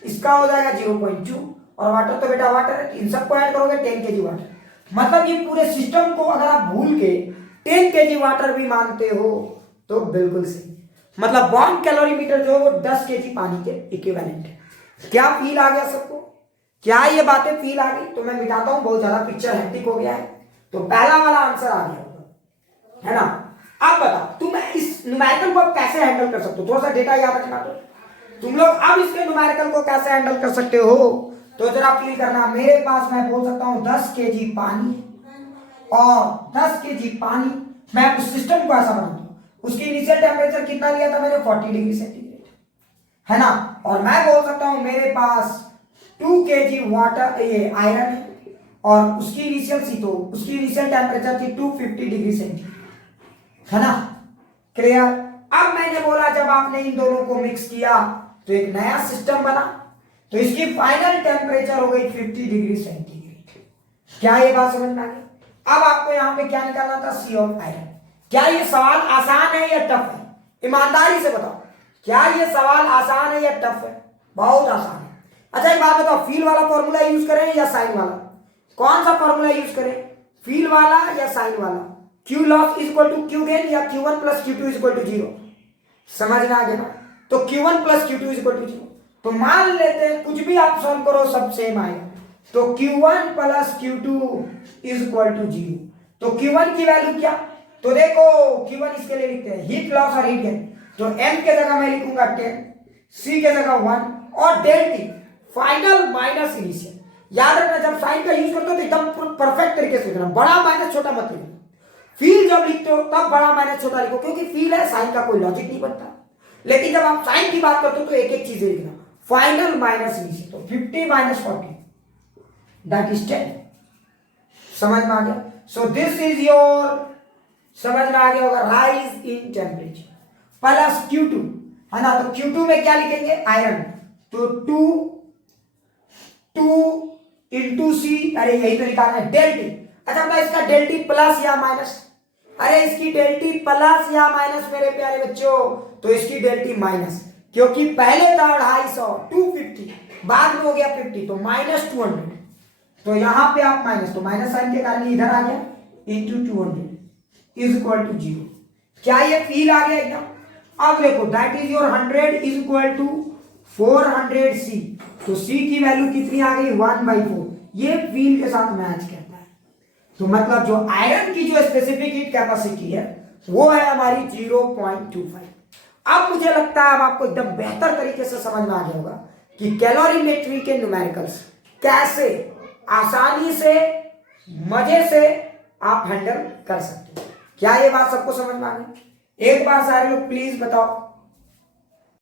इसका हो जाएगा 0.2, और वाटर तो बेटा वाटर है, इन सबको ऐड करोगे 10 kg वाटर। मतलब ये पूरे सिस्टम को अगर आप भूल के 10 kg वाटर भी मानते हो तो बिल्कुल सही। मतलब बॉम्ब कैलोरीमीटर जो है वो 10 kg पानी के इक्विवेलेंट है। क्या फील आ गया सबको, क्या ये बातें फील आ गई। तो मैं मिटाता हूं, बहुत ज्यादा पिक्चर हेक्टिक हो गया है। तो पहला वाला आंसर आ गया होगा, है ना। अब बताओ तुम इस न्यूमेरिकल को कैसे हैंडल कर सकते हो, थोड़ा सा डेटा याद रखना। तो तुम लोग अब इसके न्यूमेरिकल को कैसे हैंडल कर सकते हो, तो जरा फील करना। मेरे पास मैं बोल सकता हूं 10 kg पानी, और 10 kg पानी, मैं उस सिस्टम को ऐसा बनाता हूं, उसकी इनिशियल टेम्परेचर कितना लिया था मैंने, 40 डिग्री सेंटीग्रेड, है ना। और मैं बोल सकता हूं मेरे पास 2 kg वाटर ये आयरन है, और उसकी इनिशियल टेम्परेचर थी 250 डिग्री सेंटीग्रेड, है ना। क्लियर। अब मैंने बोला जब आपने इन दोनों को मिक्स किया तो एक नया सिस्टम बना, तो इसकी फाइनल टेम्परेचर हो गई 50 डिग्री सेंटीग्रेड। क्या ये बात समझ में आ गई। अब आपको यहां पे क्या निकालना था, सी ऑफ आयरन। क्या ये सवाल आसान है या टफ है, ईमानदारी से बताओ, क्या ये सवाल आसान है या टफ है। बहुत आसान है। अच्छा एक बात बताओ, फील वाला फॉर्मूला यूज करें या साइन वाला, कौन सा फॉर्मूला यूज करें, फील वाला या साइन वाला। Q loss is equal to Q gain या Q1 plus Q2 is equal to 0, समझ में आ गया ना। तो Q1 plus Q2 is equal to 0, तो मान लेते हैं कुछ भी आप सॉल्व करो सब सेम आएगा, तो Q1 plus Q2 is equal to 0। तो Q1 की वैल्यू क्या, तो देखो Q1 इसके लिए लिखते हैं हीट लॉस और हीट गेन, तो M के जगह मैं लिखूंगा 10, C के जगह 1, और del T final minus initial. याद रखना जब साइन का यूज करते हो तो एकदम परफेक्ट तरीके से लिखना, बड़ा माइनस छोटा मत लिखना। फील जब लिखते हो तब बड़ा माइनस छोटा लिखो, क्योंकि फील है, साइन का कोई लॉजिक नहीं बनता। लेकिन जब आप साइन की बात करते हो तो एक एक चीज लिखना, फाइनल माइनस इनिशियल, तो 50 माइनस 40 दैट इज 10। समझ में आ गया। सो दिस इज योर, समझ में आ गया होगा, rise in temperature plus Q2, है ना। तो Q2 में क्या लिखेंगे, आयरन, तो 2 इंटू C, अरे यही तो निकालना है, डेल T। अच्छा बताओ इसका डेल T प्लस या माइनस, अरे इसकी डेल T प्लस या माइनस मेरे प्यारे बच्चों, तो इसकी डेल T माइनस, क्योंकि पहले था 250 250, बाद में हो गया 50, तो माइनस 200, तो यहां पे आप माइनस, तो माइनस साइन के कारण इधर आ गया, इंटू 200 इज इक्वल टू 0। क्या ये फील आ गया एकदम। अब देखो that is your 100 is equal to 400 C, तो C की वैल्यू कितनी आ गई, 1/4, ये व्हील के साथ मैच करता है। तो मतलब जो आयरन की जो स्पेसिफिक हीट कैपेसिटी है वो है हमारी 0.25। अब मुझे लगता है अब आपको एकदम बेहतर तरीके से समझ में आ गया होगा कि कैलोरीमेट्री के न्यूमेरिकल्स कैसे आसानी से मजे से आप हैंडल कर सकते हो। क्या ये बात सबको समझ में आ गई? एक बार सारे लोग प्लीज बताओ